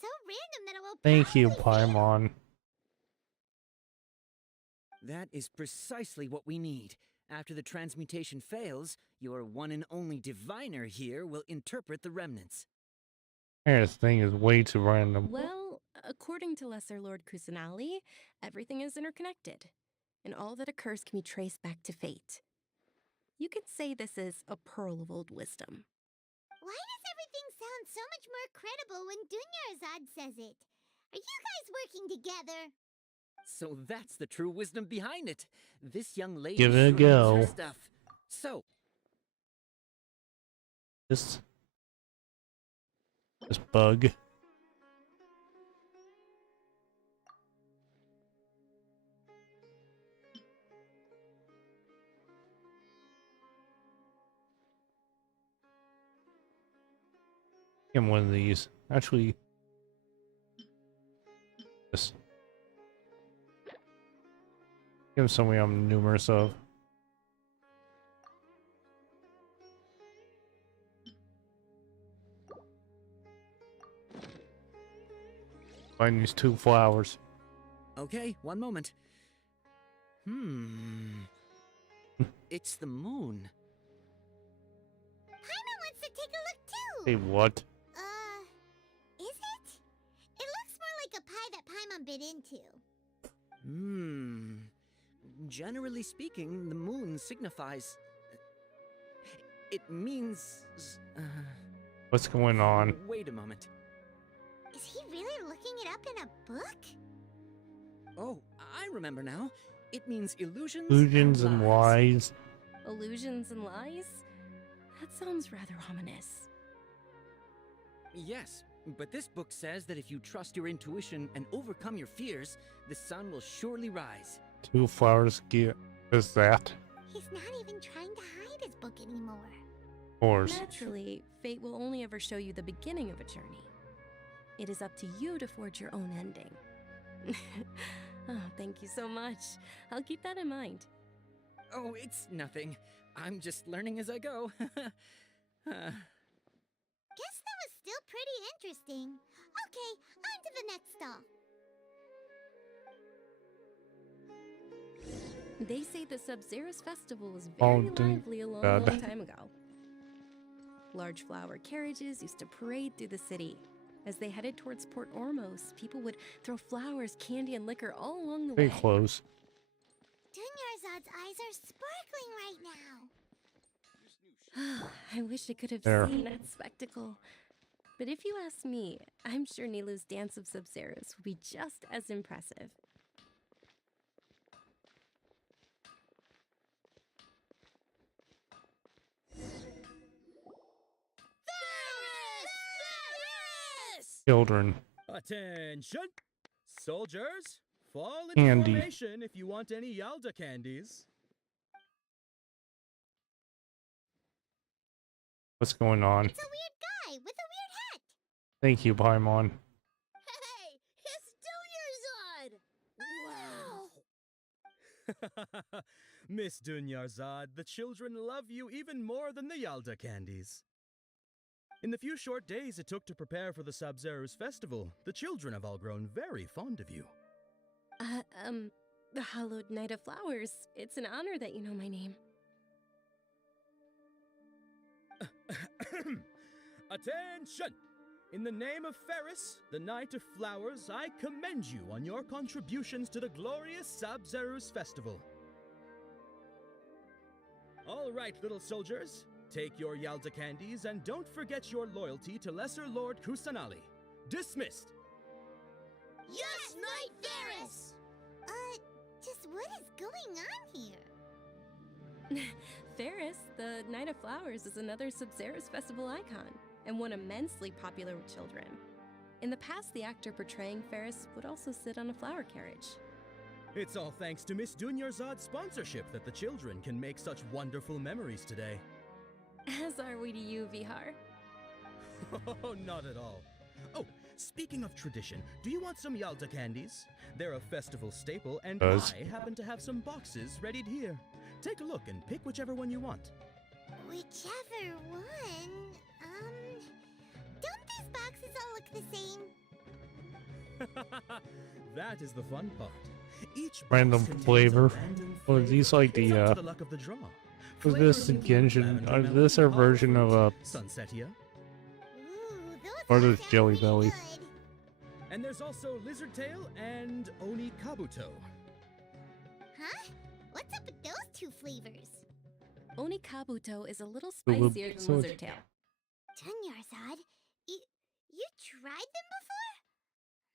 So random that it will Thank you, probably fail. Paimon. That is precisely what we need. After the transmutation fails, your one and only diviner here will interpret the remnants. This thing is way too random. Well, according to Lesser Lord Kusanali, everything is interconnected, and all that occurs can be traced back to fate. You could say this is a pearl of old wisdom. Why does everything sound so much more credible when Dunyarzad says it? Are you guys working together? So that's the true wisdom behind it. This young lady Give it a sure knows her go. stuff. So, Just This bug. Get one of these. Actually, this. Give him something I'm numerous of. Find these 2 flowers. Okay, one moment. It's the moon. Paimon wants to take a look too! Hey, what? Is it? It looks more like a pie that Paimon bit into. Generally speaking, the moon signifies... It means... What's going on? Wait a moment. Is he really looking it up in a book? Oh, I remember now. It means illusions, Illusions and lies. Illusions and lies? That sounds rather ominous. Yes, but this book says that if you trust your intuition and overcome your fears, the sun will surely rise. 2 flowers get is that? He's not even trying to hide his book anymore. Of course. Naturally, fate will only ever show you the beginning of a journey. It is up to you to forge your own ending. Oh, thank you so much. I'll keep that in mind. Oh, it's nothing. I'm just learning as I go. Guess that was still pretty interesting. Okay, on to the next stall. They say the Sub-Zero's festival was Oh, very dear lively a long, God. long time ago. Large flower carriages used to parade through the city. As they headed towards Port Ormos, people would throw flowers, candy, and liquor all along the Pretty way. close. Dunyarzad's eyes are sparkling right now. I wish I could have There. seen that spectacle. But if you ask me, I'm sure Nilu's Dance of Sub-Zeros would be just as impressive. Children. Attention! Soldiers, fall into Candy. formation if you want any Yalda candies. What's going on? It's a weird guy with a weird hat. Thank you, Paimon. Hey, it's Dunyarzad! Wow! Miss Dunyarzad, the children love you even more than the Yalda candies. In the few short days it took to prepare for the Sub-Zero's festival, the children have all grown very fond of you. The Hallowed Night of Flowers. It's an honor that you know my name. Attention! In the name of Ferris, the Knight of Flowers, I commend you on your contributions to the glorious Sub-Zero's festival. All right, little soldiers, take your Yalda candies and don't forget your loyalty to Lesser Lord Kusanali. Dismissed! Yes, Knight Ferris! Just what is going on here? Ferris, the Night of Flowers, is another Sub-Zero's festival icon, and one immensely popular with children. In the past, the actor portraying Ferris would also sit on a flower carriage. It's all thanks to Miss Dunyarzad's sponsorship that the children can make such wonderful memories today. As are we to you, Vihar. Oh, not at all. Oh, speaking of tradition, do you want some Yalda candies? They're a festival staple, and Does. I happen to have some boxes readied here. Take a look and pick whichever one you want. Whichever one. Don't these boxes all look the same? That is the fun part. Each box Random contains a flavor. random Or flavor. these like It's the up to the luck of the draw. was this Flavors include Genshin? lavender Is melon, this our all version of fruit, a Sunsetia, Ooh, those or all this sound Jelly pretty Belly? good. and there's also lizard tail and oni kabuto. Huh? What's up with those two flavors? Oni Kabuto is a little Ooh, spicier than so it's- Lizard Tail. Dunyarzad, you tried them before?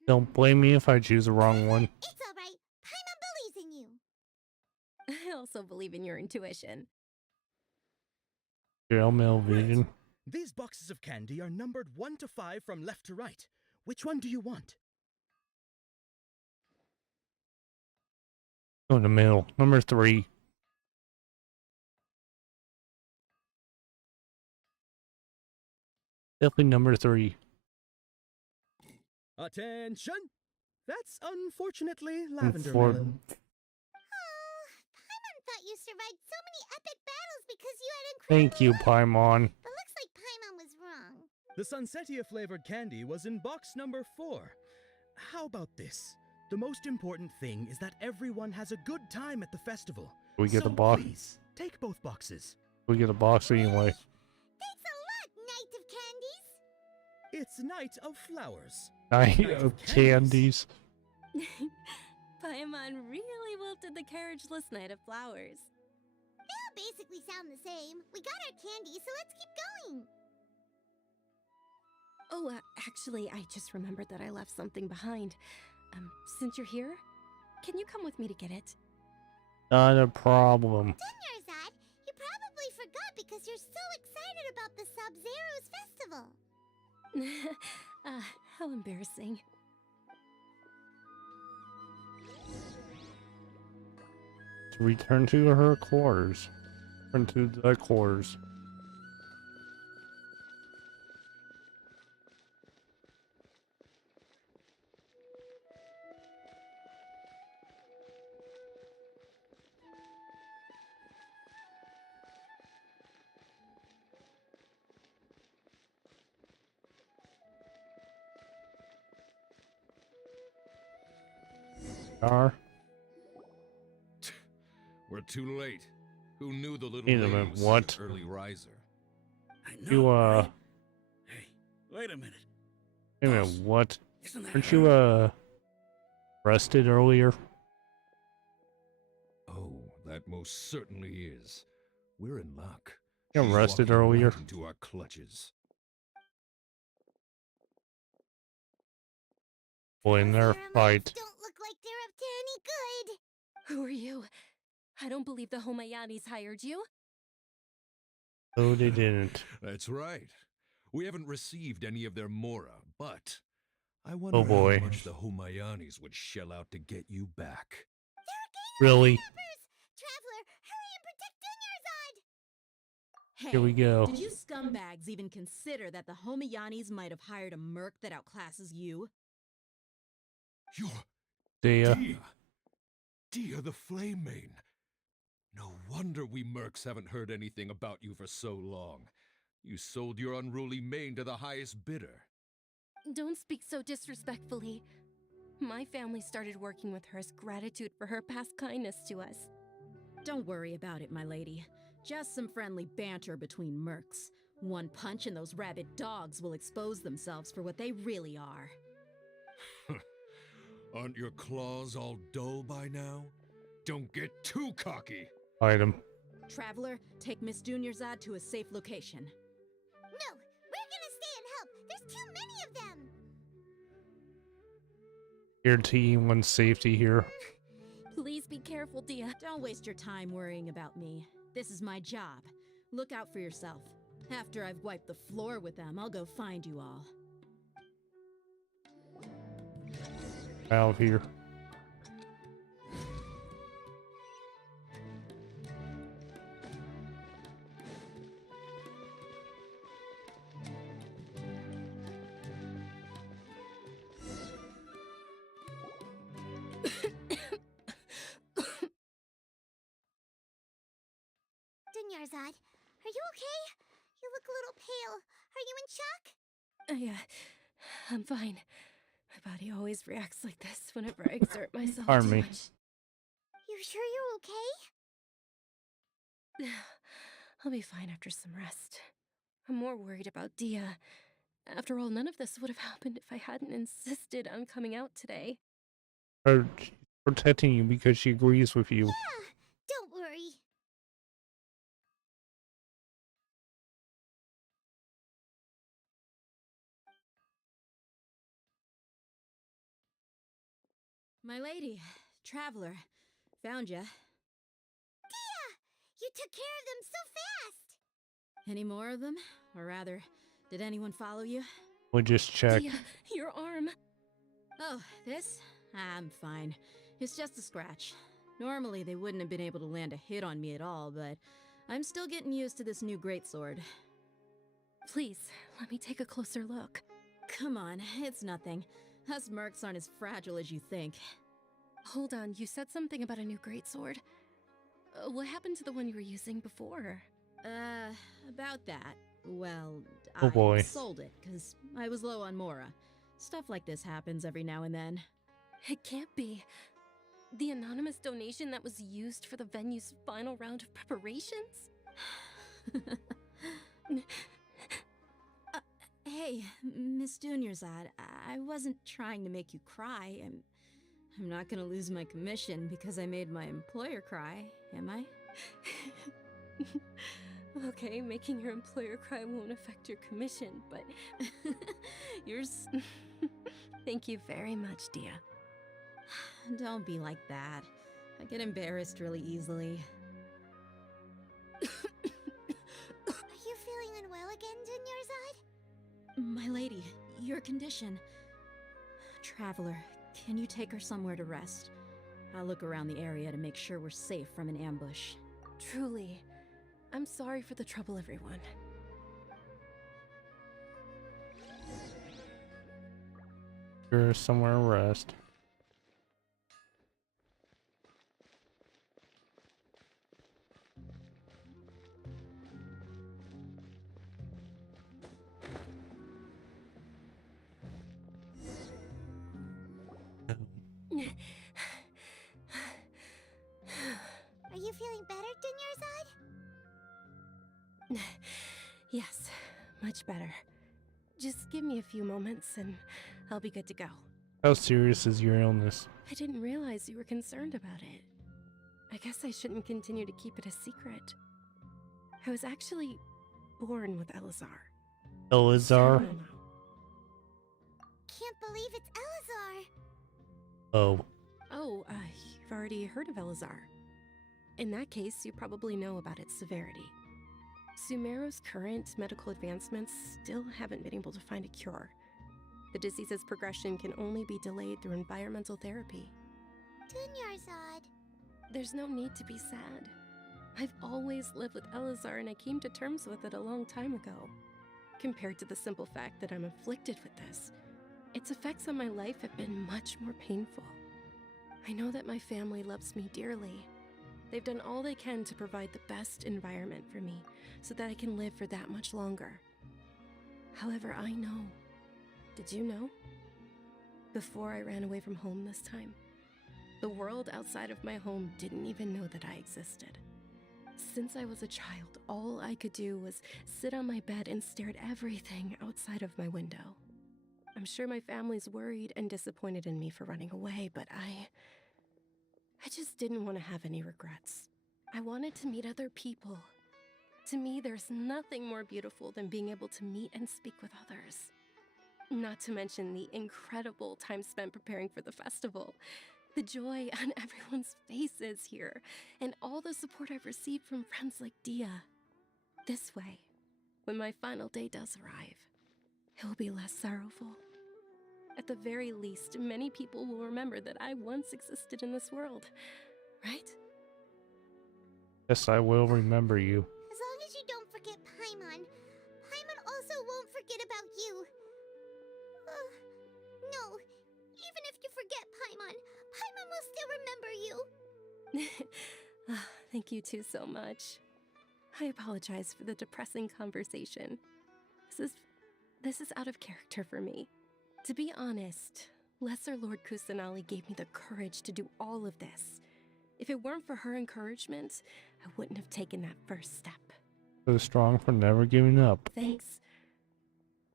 Don't blame me if I choose the wrong one. It's alright. Paimon believes in you. I also believe in your intuition. Jail mail vision. These boxes of candy are numbered 1 to 5 from left to right. Which one do you want? Go in the middle. Number 3. Definitely number 3. Attention! That's unfortunately lavender melon. Paimon thought you survived so many epic battles because you had incredible Thank you, luck. Paimon. But looks like Paimon was wrong. The Sunsetia flavored candy was in box number 4. How about this? The most important thing is that everyone has a good time at the festival. We get so a box. Please, take both boxes. We get a box anyway. Thanks a lot, Knight of Candies. It's Night of Flowers. Night of candies. Paimon really wilted the carriageless Night of Flowers. They all basically sound the same. We got our candy, so let's keep going. Oh, actually, I just remembered that I left something behind. Since you're here, can you come with me to get it? Not a problem. Dunyarzad, you probably forgot because you're so excited about the Sub-Zero's festival. How embarrassing. To return to her quarters. Return to the quarters. Are We're too late. Who knew the little Wait a lady minute, was such what? an early riser? I know, you right? Hey, wait a minute. wait a minute, what? Isn't that Weren't her? you arrested earlier? Oh, that most certainly is. We're in luck. You She's arrested walking earlier. right into our clutches. Boy, in their fight. Don't look like they're up to any good. Who are you? I don't believe the Homayanis hired you. No, they didn't. That's right. We haven't received any of their mora, but I wonder Oh boy. how much the Humayanis would shell out to get you back. Really? Traveler, hurry and protect Dunyarzad! Hey, Here we go. Did you scumbags even consider that the Homayanis might have hired a merc that outclasses you? You're Dia. Dia the Flame Mane. No wonder we mercs haven't heard anything about you for so long. You sold your unruly mane to the highest bidder. Don't speak so disrespectfully. My family started working with her as gratitude for her past kindness to us. Don't worry about it, my lady. Just some friendly banter between mercs. One punch and those rabid dogs will expose themselves for what they really are. Aren't your claws all dull by now? Don't get too cocky! Item. Traveler, take Miss Dunyarzad to a safe location. No, we're gonna stay and help. There's too many of them. Guaranteeing one's safety here. Please be careful, Dia. Don't waste your time worrying about me. This is my job. Look out for yourself. After I've wiped the floor with them, I'll go find you all. Out of here. Dunyarzad, are you okay? You look a little pale. Are you in shock? I'm fine. My body always reacts like this whenever I exert myself Pardon too me. much. You sure you're okay? I'll be fine after some rest. I'm more worried about Dia. After all, none of this would have happened if I hadn't insisted on coming out today. Her protecting you because she agrees with you. Yeah, don't worry. My lady, Traveler, found ya. Dia! You took care of them so fast! Any more of them? Or rather, did anyone follow you? We just checked. Dia, your arm. Oh, this? I'm fine. It's just a scratch. Normally, they wouldn't have been able to land a hit on me at all, but I'm still getting used to this new greatsword. Please, let me take a closer look. Come on, it's nothing. Us mercs aren't as fragile as you think. Hold on, you said something about a new greatsword. What happened to the one you were using before? About that. Well, Oh I boy. sold it, because I was low on Mora. Stuff like this happens every now and then. It can't be. The anonymous donation that was used for the venue's final round of preparations? Hey, Miss Dunyarzad, I wasn't trying to make you cry. I'm not gonna lose my commission because I made my employer cry, am I? Okay, making your employer cry won't affect your commission, but yours. Thank you very much, Dia. Don't be like that. I get embarrassed really easily. Are you feeling unwell again, Dunyarzad? My lady, your condition. Traveler, can you take her somewhere to rest? I'll look around the area to make sure we're safe from an ambush. Truly, I'm sorry for the trouble, everyone. Or somewhere to rest. Are you feeling better, Dunyarzad? Yes, much better. Just give me a few moments and I'll be good to go. How serious is your illness? I didn't realize you were concerned about it. I guess I shouldn't continue to keep it a secret. I was actually born with Elazar. Elazar? Can't believe it's Elazar. Oh. Oh, you've already heard of Elazar. In that case, you probably know about its severity. Sumeru's current medical advancements still haven't been able to find a cure. The disease's progression can only be delayed through environmental therapy. Dunyarzad. There's no need to be sad. I've always lived with Elazar and I came to terms with it a long time ago. Compared to the simple fact that I'm afflicted with this, its effects on my life have been much more painful. I know that my family loves me dearly. They've done all they can to provide the best environment for me so that I can live for that much longer. However, I know. Did you know? Before I ran away from home this time, the world outside of my home didn't even know that I existed. Since I was a child, all I could do was sit on my bed and stare at everything outside of my window. I'm sure my family's worried and disappointed in me for running away, but I just didn't want to have any regrets. I wanted to meet other people. To me, there's nothing more beautiful than being able to meet and speak with others. Not to mention the incredible time spent preparing for the festival. The joy on everyone's faces here, and all the support I've received from friends like Dia. This way, when my final day does arrive, it will be less sorrowful. At the very least, many people will remember that I once existed in this world, right? Yes, I will remember you. As long as you don't forget Paimon, Paimon also won't forget about you. No, even if you forget Paimon, Paimon will still remember you. Thank you two so much. I apologize for the depressing conversation. This is out of character for me. To be honest, Lesser Lord Kusanali gave me the courage to do all of this. If it weren't for her encouragement, I wouldn't have taken that first step. So strong for never giving up. Thanks.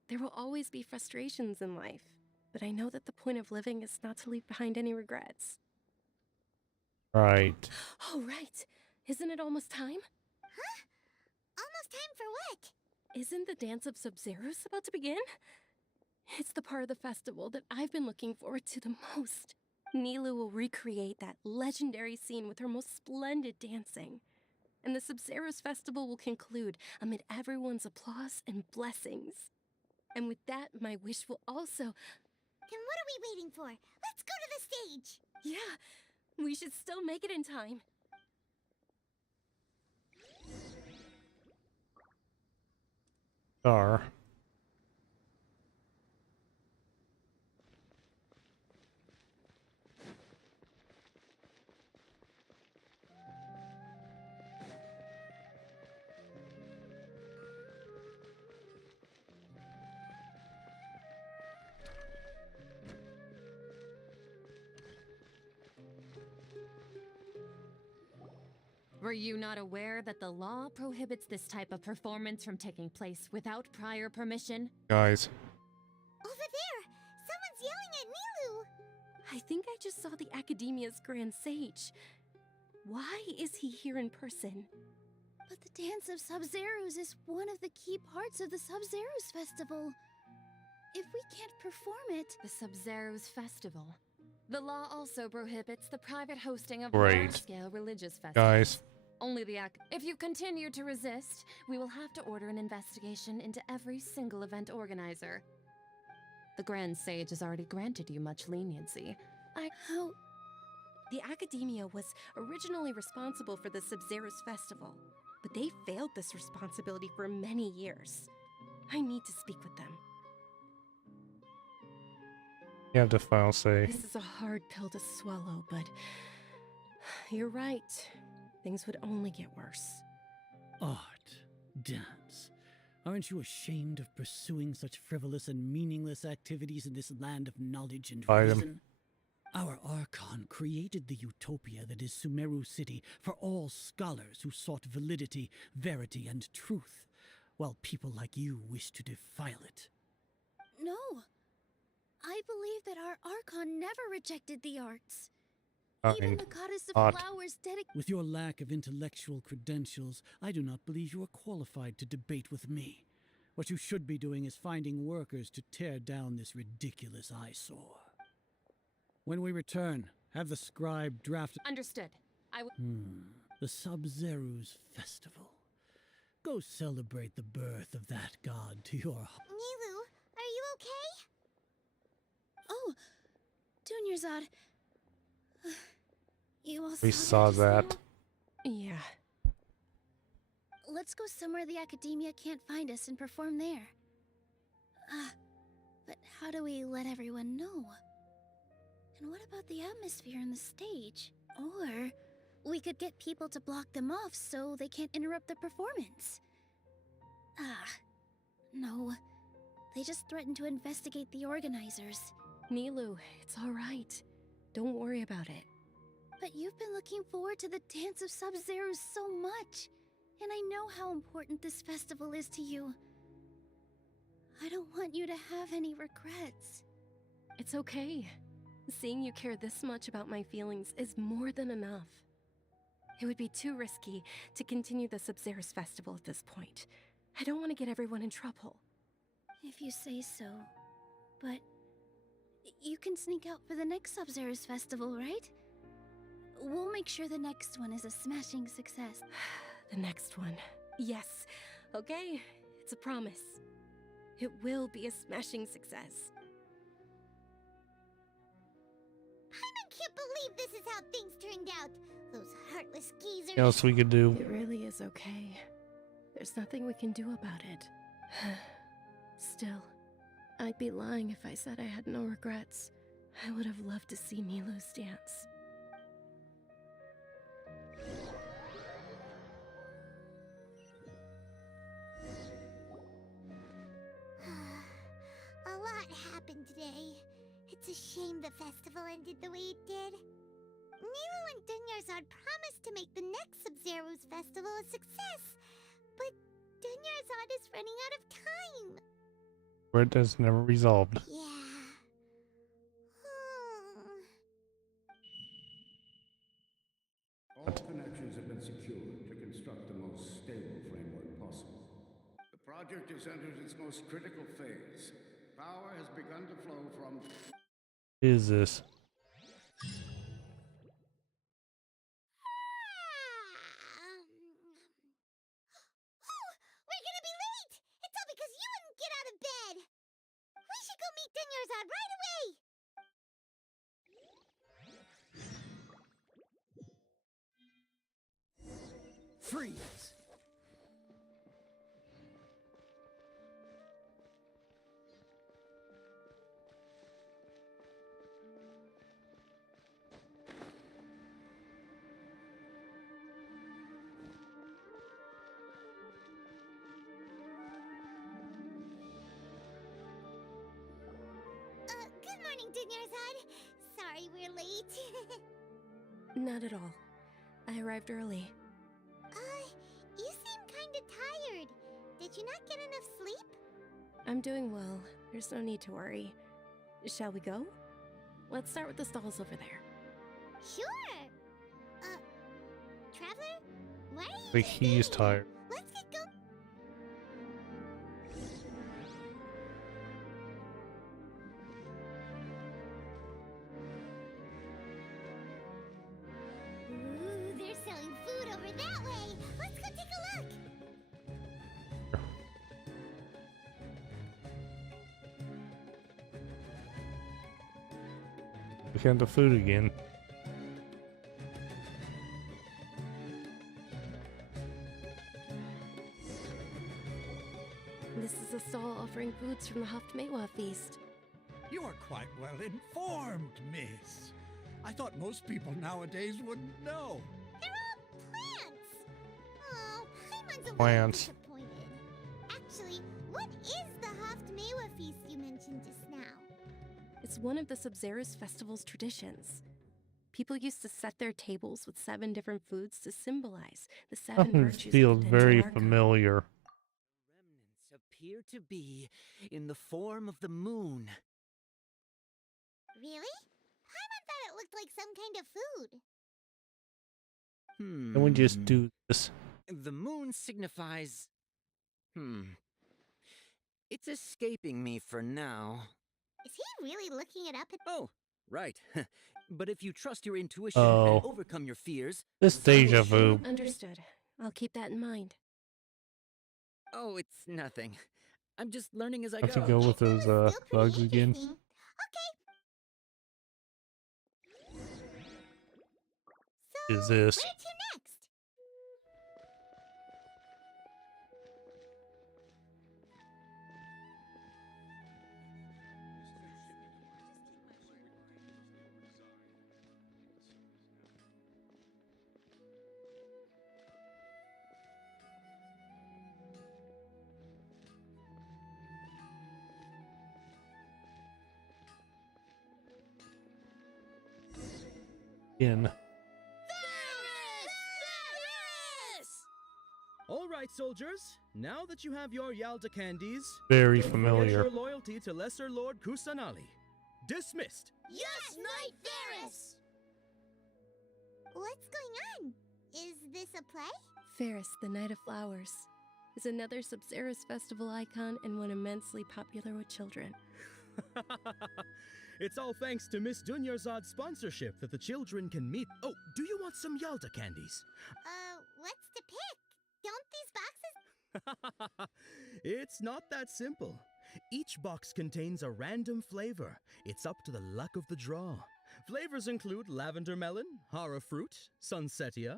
There will always be frustrations in life, but I know that the point of living is not to leave behind any regrets. Right. Oh, right. Isn't it almost time? Huh? Almost time for what? Isn't the Dance of Sub-Zeros about to begin? It's the part of the festival that I've been looking forward to the most. Nilu will recreate that legendary scene with her most splendid dancing. and the Sub-Zero's festival will conclude amid everyone's applause and blessings. And with that, my wish will also... Then what are we waiting for? Let's go to the stage! Yeah, we should still make it in time. Star. Were you not aware that the law prohibits this type of performance from taking place without prior permission? Guys. Over there! Someone's yelling at Nilu! I think I just saw the Academia's Grand Sage. Why is he here in person? But the Dance of Sub-Zerus is one of the key parts of the Sub-Zerus Festival. If we can't perform it... The Sub-Zerus Festival. The law also prohibits the private hosting of Great. large-scale religious festivals. Guys. Only the If you continue to resist, we will have to order an investigation into every single event organizer. The Grand Sage has already granted you much leniency. How... The Academia was originally responsible for the Sub-Zerus Festival, but they failed this responsibility for many years. I need to speak with them. You have the final say. This is a hard pill to swallow, but... You're right. Things would only get worse. Art, dance. Aren't you ashamed of pursuing such frivolous and meaningless activities in this land of knowledge and reason? Our Archon created the utopia that is Sumeru City for all scholars who sought validity, verity, and truth, while people like you wish to defile it. No. I believe that our Archon never rejected the arts. Even the goddess of flowers With your lack of intellectual credentials, I do not believe you are qualified to debate with me. What you should be doing is finding workers to tear down this ridiculous eyesore. When we return, have the scribe draft... Understood. The Sub-Zerus Festival. Go celebrate the birth of that god to your... Nilu, are you okay? Oh, Dunyarzad. You all We saw that. Yeah. Let's go somewhere the Academia can't find us and perform there. But how do we let everyone know? And what about the atmosphere on the stage? Or we could get people to block them off so they can't interrupt the performance. No. They just threatened to investigate the organizers. Nilu, it's all right. Don't worry about it. But you've been looking forward to the Dance of Sub-Zerus so much, and I know how important this festival is to you. I don't want you to have any regrets. It's okay. Seeing you care this much about my feelings is more than enough. It would be too risky to continue the Sub-Zerus Festival at this point. I don't want to get everyone in trouble. If you say so. But you can sneak out for the next Sub-Zerus Festival, right? We'll make sure the next one is a smashing success. The next one. Yes. Okay. It's a promise. It will be a smashing success. I can't believe this is how things turned out. Those heartless geezers. What else we could do? It really is okay. There's nothing we can do about it. Still, I'd be lying if I said I had no regrets. I would have loved to see Nilu's dance. A lot happened today. It's a shame the festival ended the way it did. Nilu and Dunyarzad promised to make the next Sub-Zerus festival a success, but Dunyarzad is running out of time. Word is never resolved. Yeah. All connections have been secured to construct the most stable framework possible. The project has entered its most critical phase. Power has begun to flow from... Is this? Freeze! Good morning, Dunyarzad. Sorry we're late. Not at all. I arrived early. You seem kinda tired. Did you not get enough sleep? I'm doing well. There's no need to worry. Shall we go? Let's start with the stalls over there. Sure. Traveler? Why are you Like he's tired. Let's get going. Ooh, they're selling food over that way. Let's go take a look. Look at the food again. This is a stall offering foods from the Haftmewa feast. You are quite well informed, miss. I thought most people nowadays wouldn't know. They're all plants. Oh, Paimon's a little Plants. disappointed. Actually, what is the Haftmewa feast you mentioned just now? It's one of the Subzerus festival's traditions. People used to set their tables with 7 different foods to symbolize the 7 Something virtues feels of potential very archon. familiar. Remnants appear to be in the form of the moon. Really? Paimon thought it looked like some kind of food. Can we just do this? The moon signifies... It's escaping me for now. Is he really looking it up? Oh, right. But if you trust your intuition Oh. and overcome your fears... This the sun will deja surely- vu. Understood. I'll keep that in mind. Oh, it's nothing. I'm just learning as I I have to go. go with those bugs again. Okay. Is this? Where to next? In. All right, soldiers. Now that you have your Yalda candies, Very don't forget familiar. your loyalty to Lesser Lord Kusanali. Dismissed. Yes, Knight Ferris! What's going on? Is this a play? Ferris, the Night of Flowers, is another Subzerus festival icon and one immensely popular with children. It's all thanks to Miss Dunyarzad's sponsorship that the children can meet. Oh, do you want some Yalda candies? What's to pick? Don't these boxes... It's not that simple. Each box contains a random flavor. It's up to the luck of the draw. Flavors include lavender melon, hara fruit, sunsetia,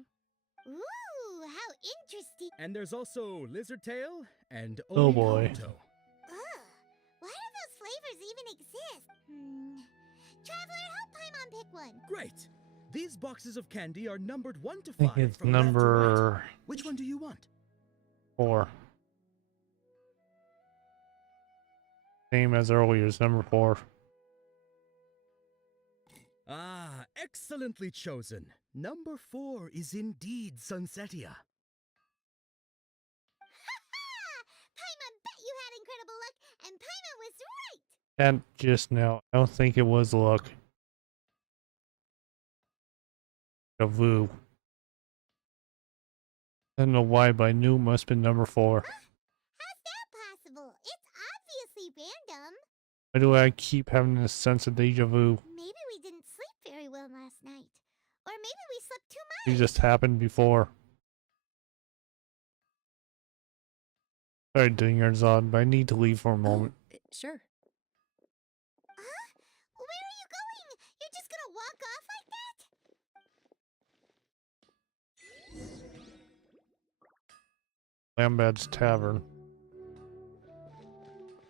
Ooh, how interesting. and there's also lizard tail and Oh boy. Oikonto. Ugh, why do those flavors even exist? Traveler, help Paimon pick one. Great. These boxes of candy are numbered 1 to I 5. think it's from left to right. number Which one do you want? 4. Same as earlier, it's number 4. Ah, excellently chosen. Number 4 is indeed Sunsetia. Paimon bet you had incredible luck, and Paimon was right. And just now, I don't think it was luck. A vu. I don't know why, but I knew it must have been number 4. How's that possible? It's obviously random. Why do I keep having this sense of deja vu? Maybe we didn't sleep very well last night. Or maybe we slept too much. It just happened before. Sorry, Dunyarzad, but I need to leave for a moment. Sure. Huh? Where are you going? You're just gonna walk off like that? Lambad's Tavern.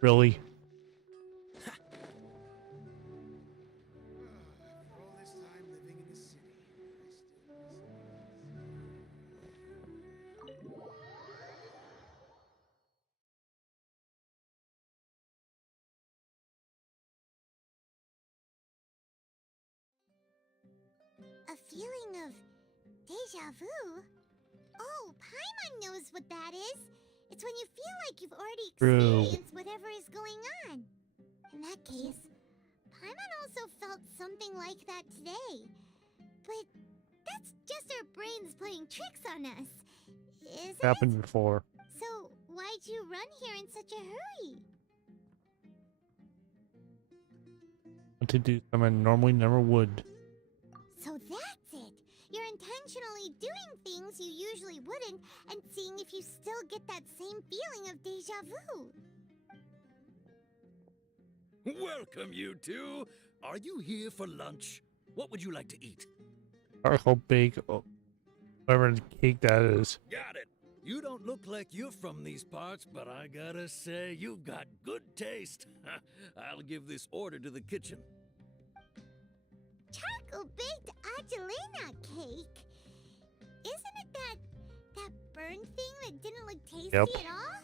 Really? A feeling of deja vu? Oh, Paimon knows what that is. It's when you feel like you've already True. experienced whatever is going on. In that case, Paimon also felt something like that today. But that's just our brains playing tricks on us, isn't Happened it? before. So, why'd you run here in such a hurry? Want to do something I normally never would. So that's it. You're intentionally doing things you usually wouldn't and seeing if you still get that same feeling of deja vu. Welcome, you two. Are you here for lunch? What would you like to eat? Charcoal bake, whatever cake that is. Got it. You don't look like you're from these parts, but I gotta say, you've got good taste. I'll give this order to the kitchen. Charcoal-baked Angelina cake? Isn't it that burned thing that didn't look tasty Yep. at all?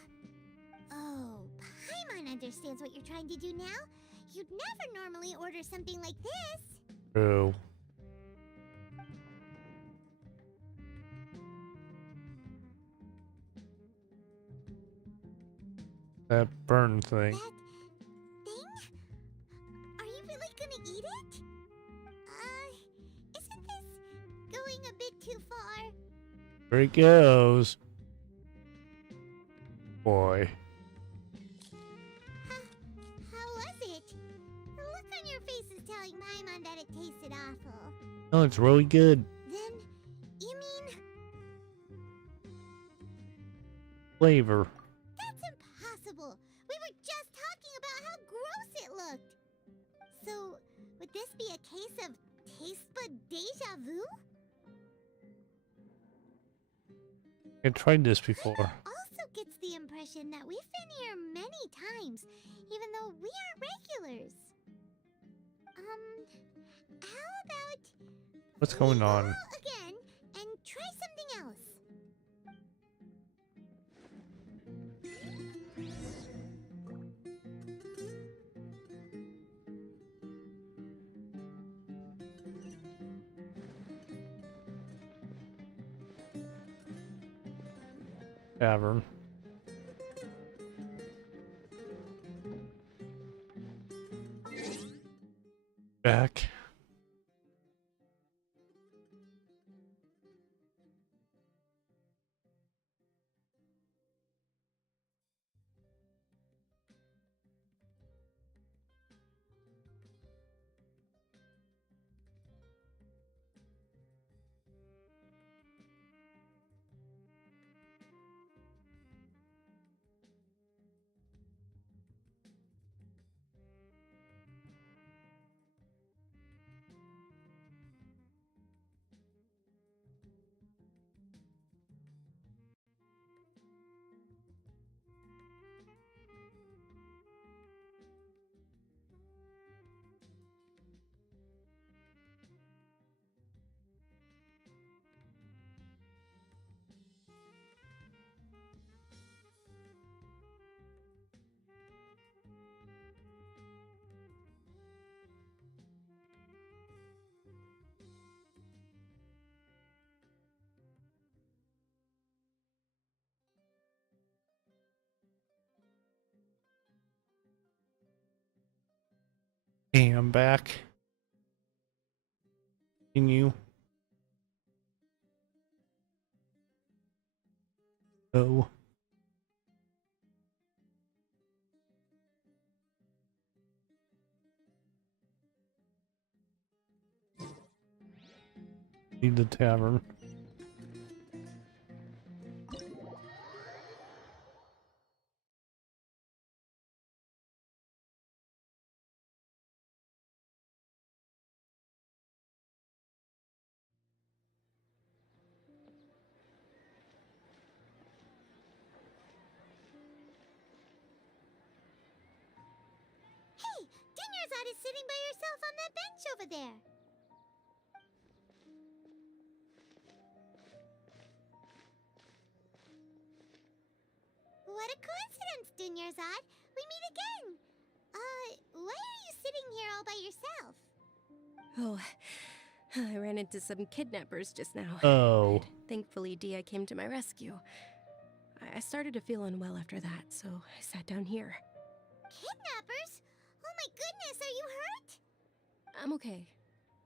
Oh, Paimon understands what you're trying to do now. You'd never normally order something like this. True. That burn thing. Are you really gonna eat it? Isn't this going a bit too far? There it goes. Boy. How was it? The look on your face is telling Paimon that it tasted awful. No, it's really good. Then, you mean Flavor. that's impossible? We were just talking about how gross it looked. So, would this be a case of taste bud deja vu? I tried this before. Also gets the impression that we've been here many times, even though we aren't regulars. How about What's going on? again and try something else? Tavern. Back. Hey, I'm back. Continue. Go. Need the tavern. Dinyarzad is sitting by herself on that bench over there. What a coincidence, Dinyarzad. We meet again. Why are you sitting here all by yourself? Oh, I ran into some kidnappers just now. Oh. But thankfully, Dia came to my rescue. I started to feel unwell after that, so I sat down here. Kidnappers? Oh my goodness, are you hurt? I'm okay.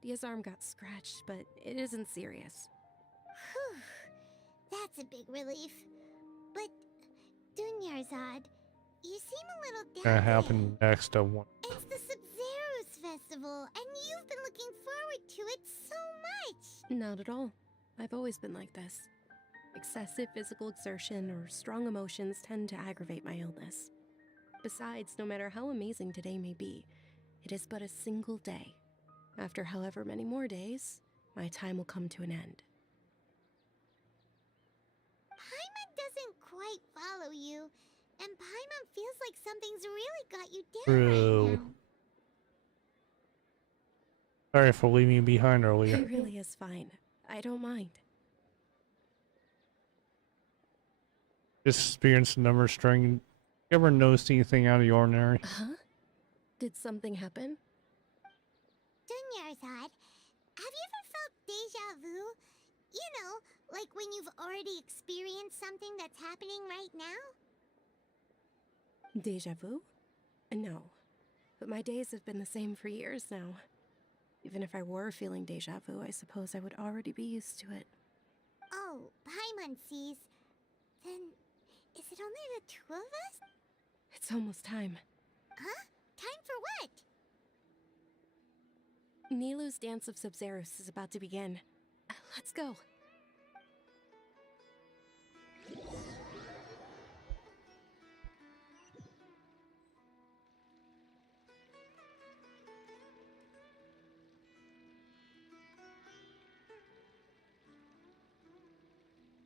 Dia's arm got scratched, but it isn't serious. Whew. That's a big relief. But, Dunyarzad, you seem a little down Gonna today. happen next. I want. It's the Sub-Zero's festival, and you've been looking forward to it so much. Not at all. I've always been like this. Excessive physical exertion or strong emotions tend to aggravate my illness. Besides, no matter how amazing today may be, it is but a single day. After however many more days, my time will come to an end. Paimon doesn't quite follow you, and Paimon feels like something's really got you down right now. Sorry for leaving you behind earlier. It really is fine. I don't mind. Just experienced a number of string. You ever noticed anything out of the ordinary? Huh? Did something happen? Dunyarzad, have you ever felt deja vu? You know, like when you've already experienced something that's happening right now? Deja vu? No. But my days have been the same for years now. Even if I were feeling deja vu, I suppose I would already be used to it. Oh, Paimon sees. Then, is it only the two of us? It's almost time. Huh? Time for what? Nilou's Dance of Sub-Zeros is about to begin. Let's go.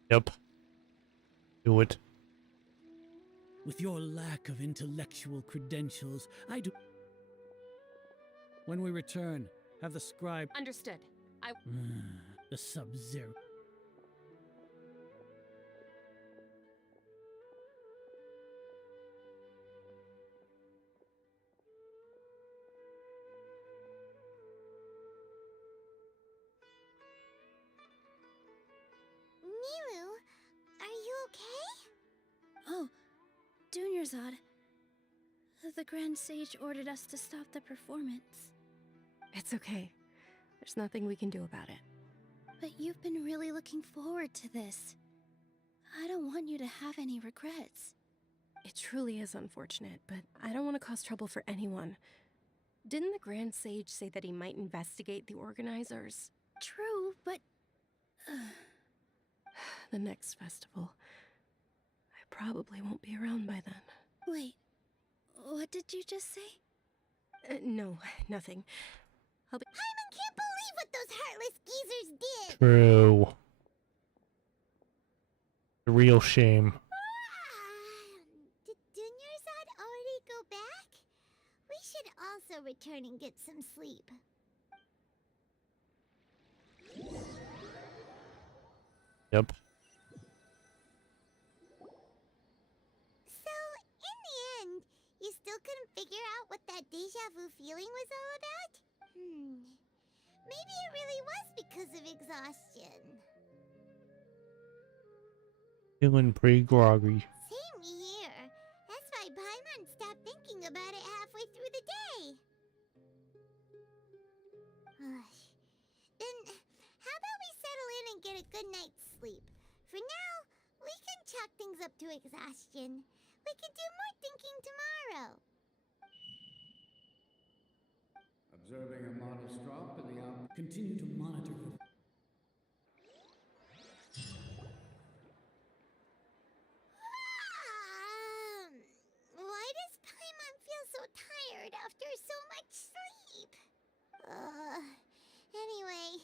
Yep. Do it. With your lack of intellectual credentials, I do. When we return, have the scribe. Understood. The Sub-Zero. Nilou, are you okay? Oh, Dunyarzad. The Grand Sage ordered us to stop the performance. It's okay. There's nothing we can do about it. But you've been really looking forward to this. I don't want you to have any regrets. It truly is unfortunate, but I don't want to cause trouble for anyone. Didn't the Grand Sage say that he might investigate the organizers? True, but... The next festival. I probably won't be around by then. Wait, what did you just say? No, nothing. I'll be... Paimon can't believe what those heartless geezers did! True. The real shame. Did Dunyarzad already go back? We should also return and get some sleep. Yep. So, in the end, you still couldn't figure out what that deja vu feeling was all about? Maybe it really was because of exhaustion. Feeling pretty groggy. Same here. That's why Paimon stopped thinking about it halfway through the day. Then, how about we settle in and get a good night's sleep? For now, we can chalk things up to exhaustion. We can do more thinking tomorrow. Observing a modest drop in the output. Continue to monitor the... Why does Paimon feel so tired after so much sleep? Anyway.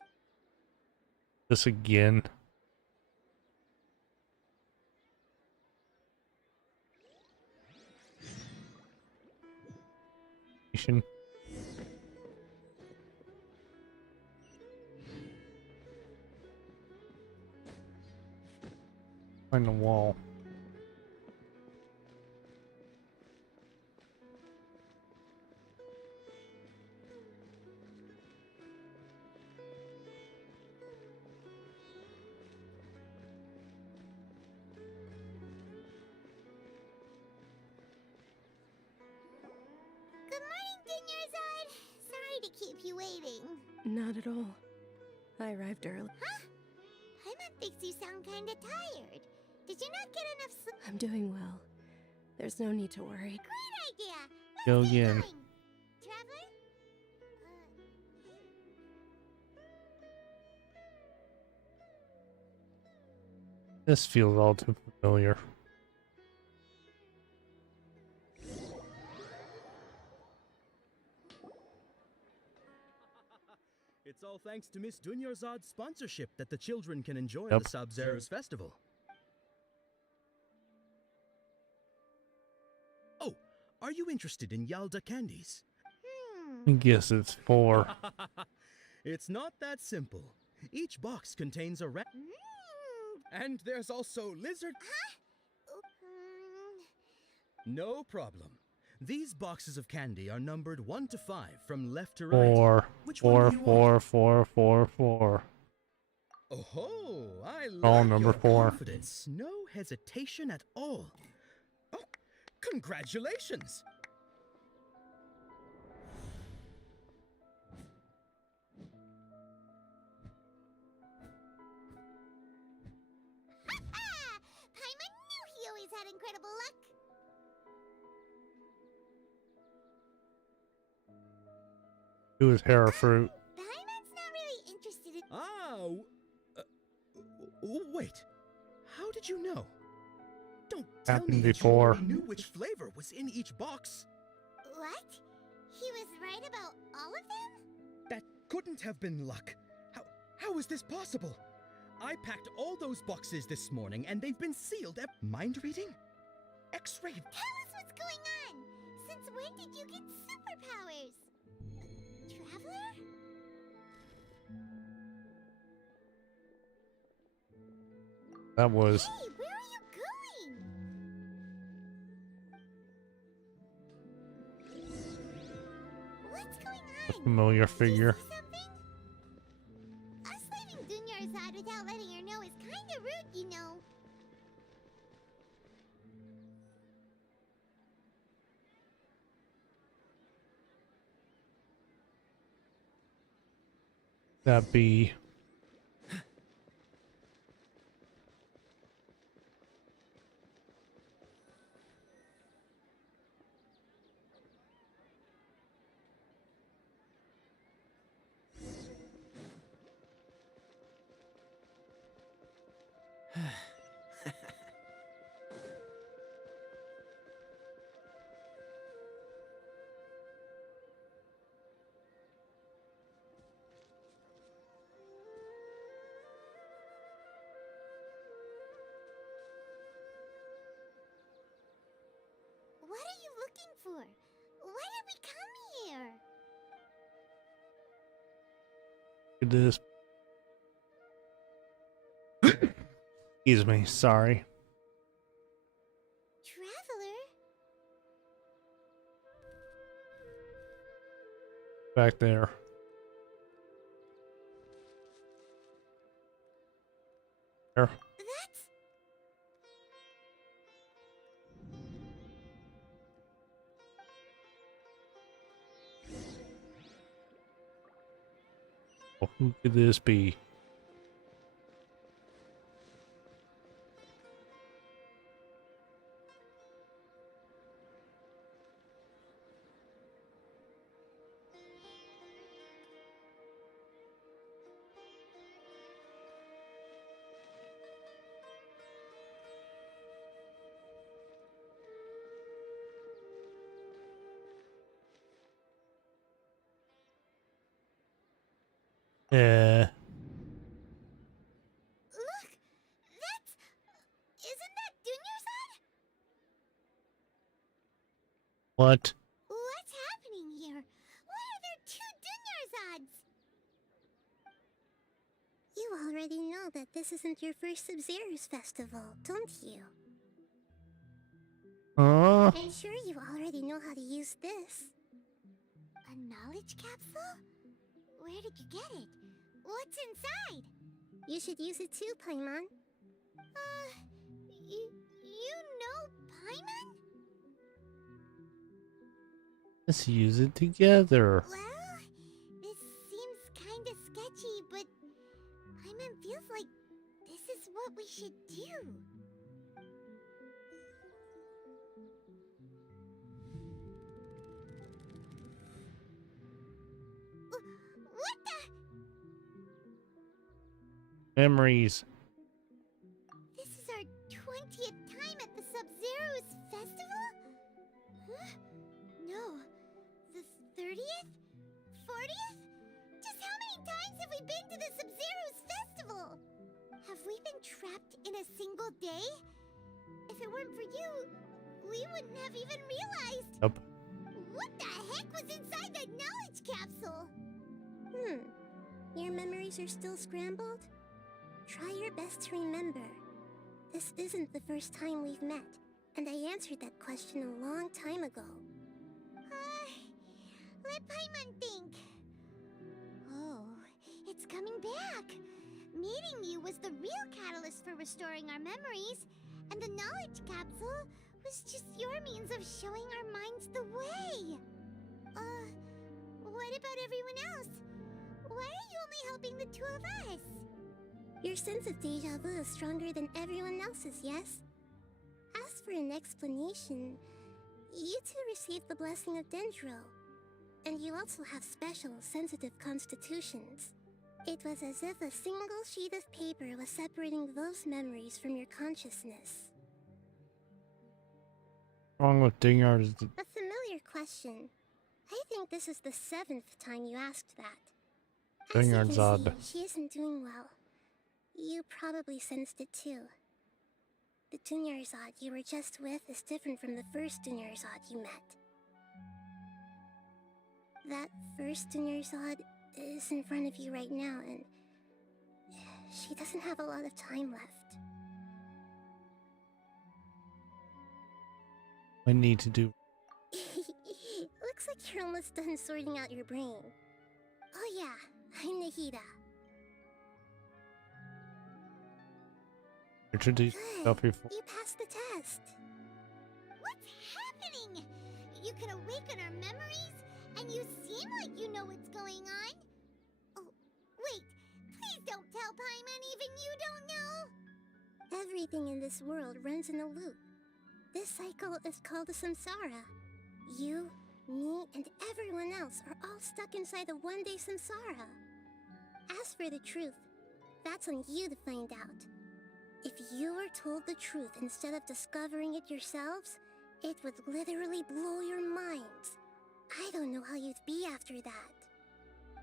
This again. Find the wall. Good morning, Dinyarzad. Sorry to keep you waiting. Not at all. I arrived early. Huh? Paimon thinks you sound kinda tired. Did you not get enough sleep? I'm doing well. There's no need to worry. Great idea! Go again. Traveler? This feels all too familiar. It's all thanks to Miss Dunyarzad's sponsorship that the children can enjoy Yep. the Sub-Zero's festival. Oh, are you interested in Yalda candies? I guess it's 4. It's not that simple. Each box contains a rat. And there's also lizard. No problem. These boxes of candy are numbered 1 to 5 from left to right. 4, Which one 4, do you want? 4, 4, 4, 4. Oh, I All like number your 4. confidence. No hesitation at all. Oh, congratulations! Paimon knew he always had incredible luck. It was hair fruit. Paimon's not really interested in. Wait. How did you know? Don't tell Happened me that you before. already knew which flavor was in each box. What? He was right about all of them? That couldn't have been luck. How is this possible? I packed all those boxes this morning and they've been sealed at mind reading? X-ray. Tell us what's going on! Since when did you get superpowers? Traveler? That was Hey, where are you going? What's going a on? familiar figure. Us leaving Dunyarzad without letting her know is kinda rude, you know. That be. What are you looking for? Why did we come here? Look at this. Excuse me, sorry. Traveler? Back there. There. That's... Oh, who could this be? Yeah. Look! That's... Isn't that Dunyarzad? What? What's happening here? Why are there 2 Dunyarzads? You already know that this isn't your first Sub-Zero's festival, don't you? I'm sure you already know how to use this. A knowledge capsule? Where did you get it? What's inside? You should use it too, Paimon. You know Paimon? Let's use it together. Well, this seems kinda sketchy, but Paimon feels like this is what we should do. What the? Memories. This is our 20th time at the Sub-Zero's festival? Huh? No. The 30th? 40th? Just how many times have we been to the Sub-Zero's festival? Have we been trapped in a single day? If it weren't for you, we wouldn't have even realized. Yep. What the heck was inside that knowledge capsule? Your memories are still scrambled? Try your best to remember. This isn't the first time we've met, and I answered that question a long time ago. Let Paimon think. Oh, it's coming back. Meeting you was the real catalyst for restoring our memories, and the knowledge capsule was just your means of showing our minds the way. What about everyone else? Why are you only helping the two of us? Your sense of deja vu is stronger than everyone else's, yes? As for an explanation, you two received the blessing of Dendro, and you also have special, sensitive constitutions. It was as if a single sheet of paper was separating those memories from your consciousness. What's wrong with Dingyard's? A familiar question. I think this is the 7th time you asked that. As you can Dingyard's odd. see, she isn't doing well. You probably sensed it too. The Dunyarzad you were just with is different from the first Dunyarzad you met. That first Dunyarzad is in front of you right now, and she doesn't have a lot of time left. I need to do. Looks like you're almost done sorting out your brain. Oh yeah, I'm Nahida. Introduce yourself before. You passed the test. What's happening? You can awaken our memories, and you seem like you know what's going on. Oh, wait. Please don't tell Paimon even you don't know. Everything in this world runs in a loop. This cycle is called a samsara. You, me, and everyone else are all stuck inside a one-day samsara. As for the truth, that's on you to find out. If you were told the truth instead of discovering it yourselves, it would literally blow your minds. I don't know how you'd be after that.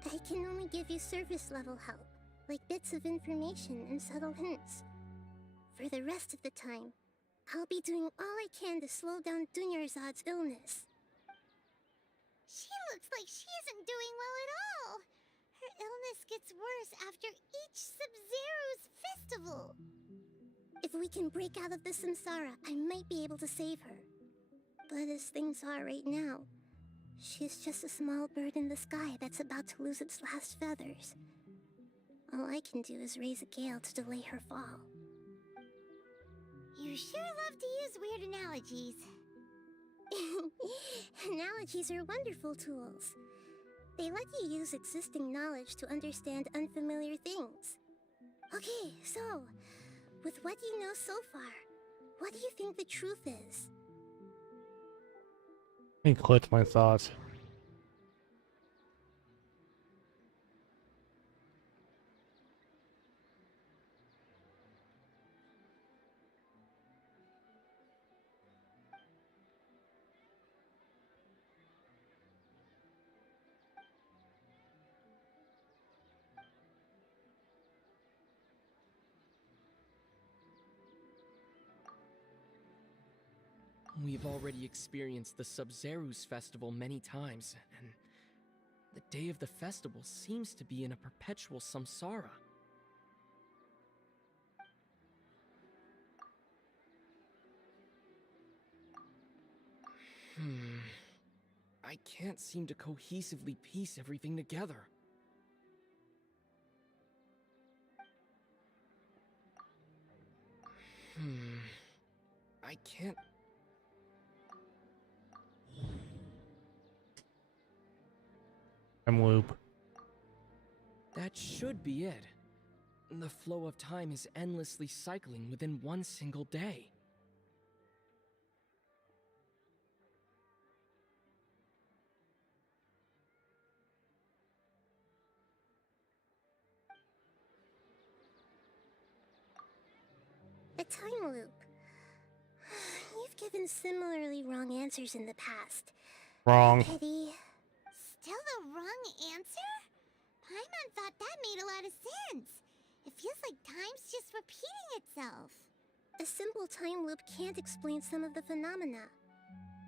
I can only give you surface-level help, like bits of information and subtle hints. For the rest of the time, I'll be doing all I can to slow down Dunyarzad's illness. She looks like she isn't doing well at all. Her illness gets worse after each Sub-Zero's festival. If we can break out of the samsara, I might be able to save her. But as things are right now, she's just a small bird in the sky that's about to lose its last feathers. All I can do is raise a gale to delay her fall. You sure love to use weird analogies. Analogies are wonderful tools. They let you use existing knowledge to understand unfamiliar things. Okay, so, with what you know so far, what do you think the truth is? Let me collect my thoughts. We've already experienced the Sub-Zeru's festival many times, and the day of the festival seems to be in a perpetual samsara. can't seem to cohesively piece everything together. I can't... Time loop. That should be it. The flow of time is endlessly cycling within one single day. A time loop. You've given similarly wrong answers in the past. Wrong. Pity. Still the wrong answer? Paimon thought that made a lot of sense. It feels like time's just repeating itself. A simple time loop can't explain some of the phenomena.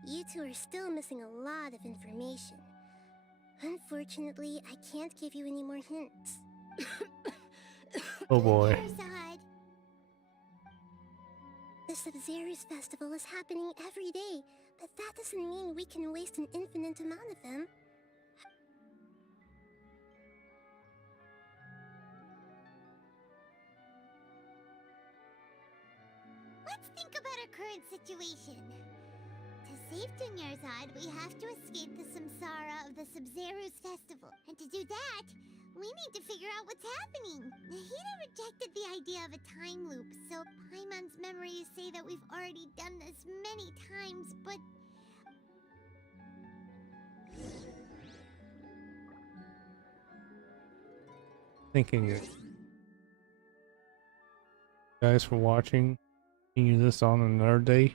You two are still missing a lot of information. Unfortunately, I can't give you any more hints. Oh boy. Erzad. The Sub-Zero's festival is happening every day, but that doesn't mean we can waste an infinite amount of them. Let's think about our current situation. To save Dunyarzad, we have to escape the samsara of the Sub-Zero's festival. And to do that, we need to figure out what's happening. Nahida rejected the idea of a time loop, so Paimon's memories say that we've already done this many times, but... Thinking it. Guys for watching. Continue this on another day.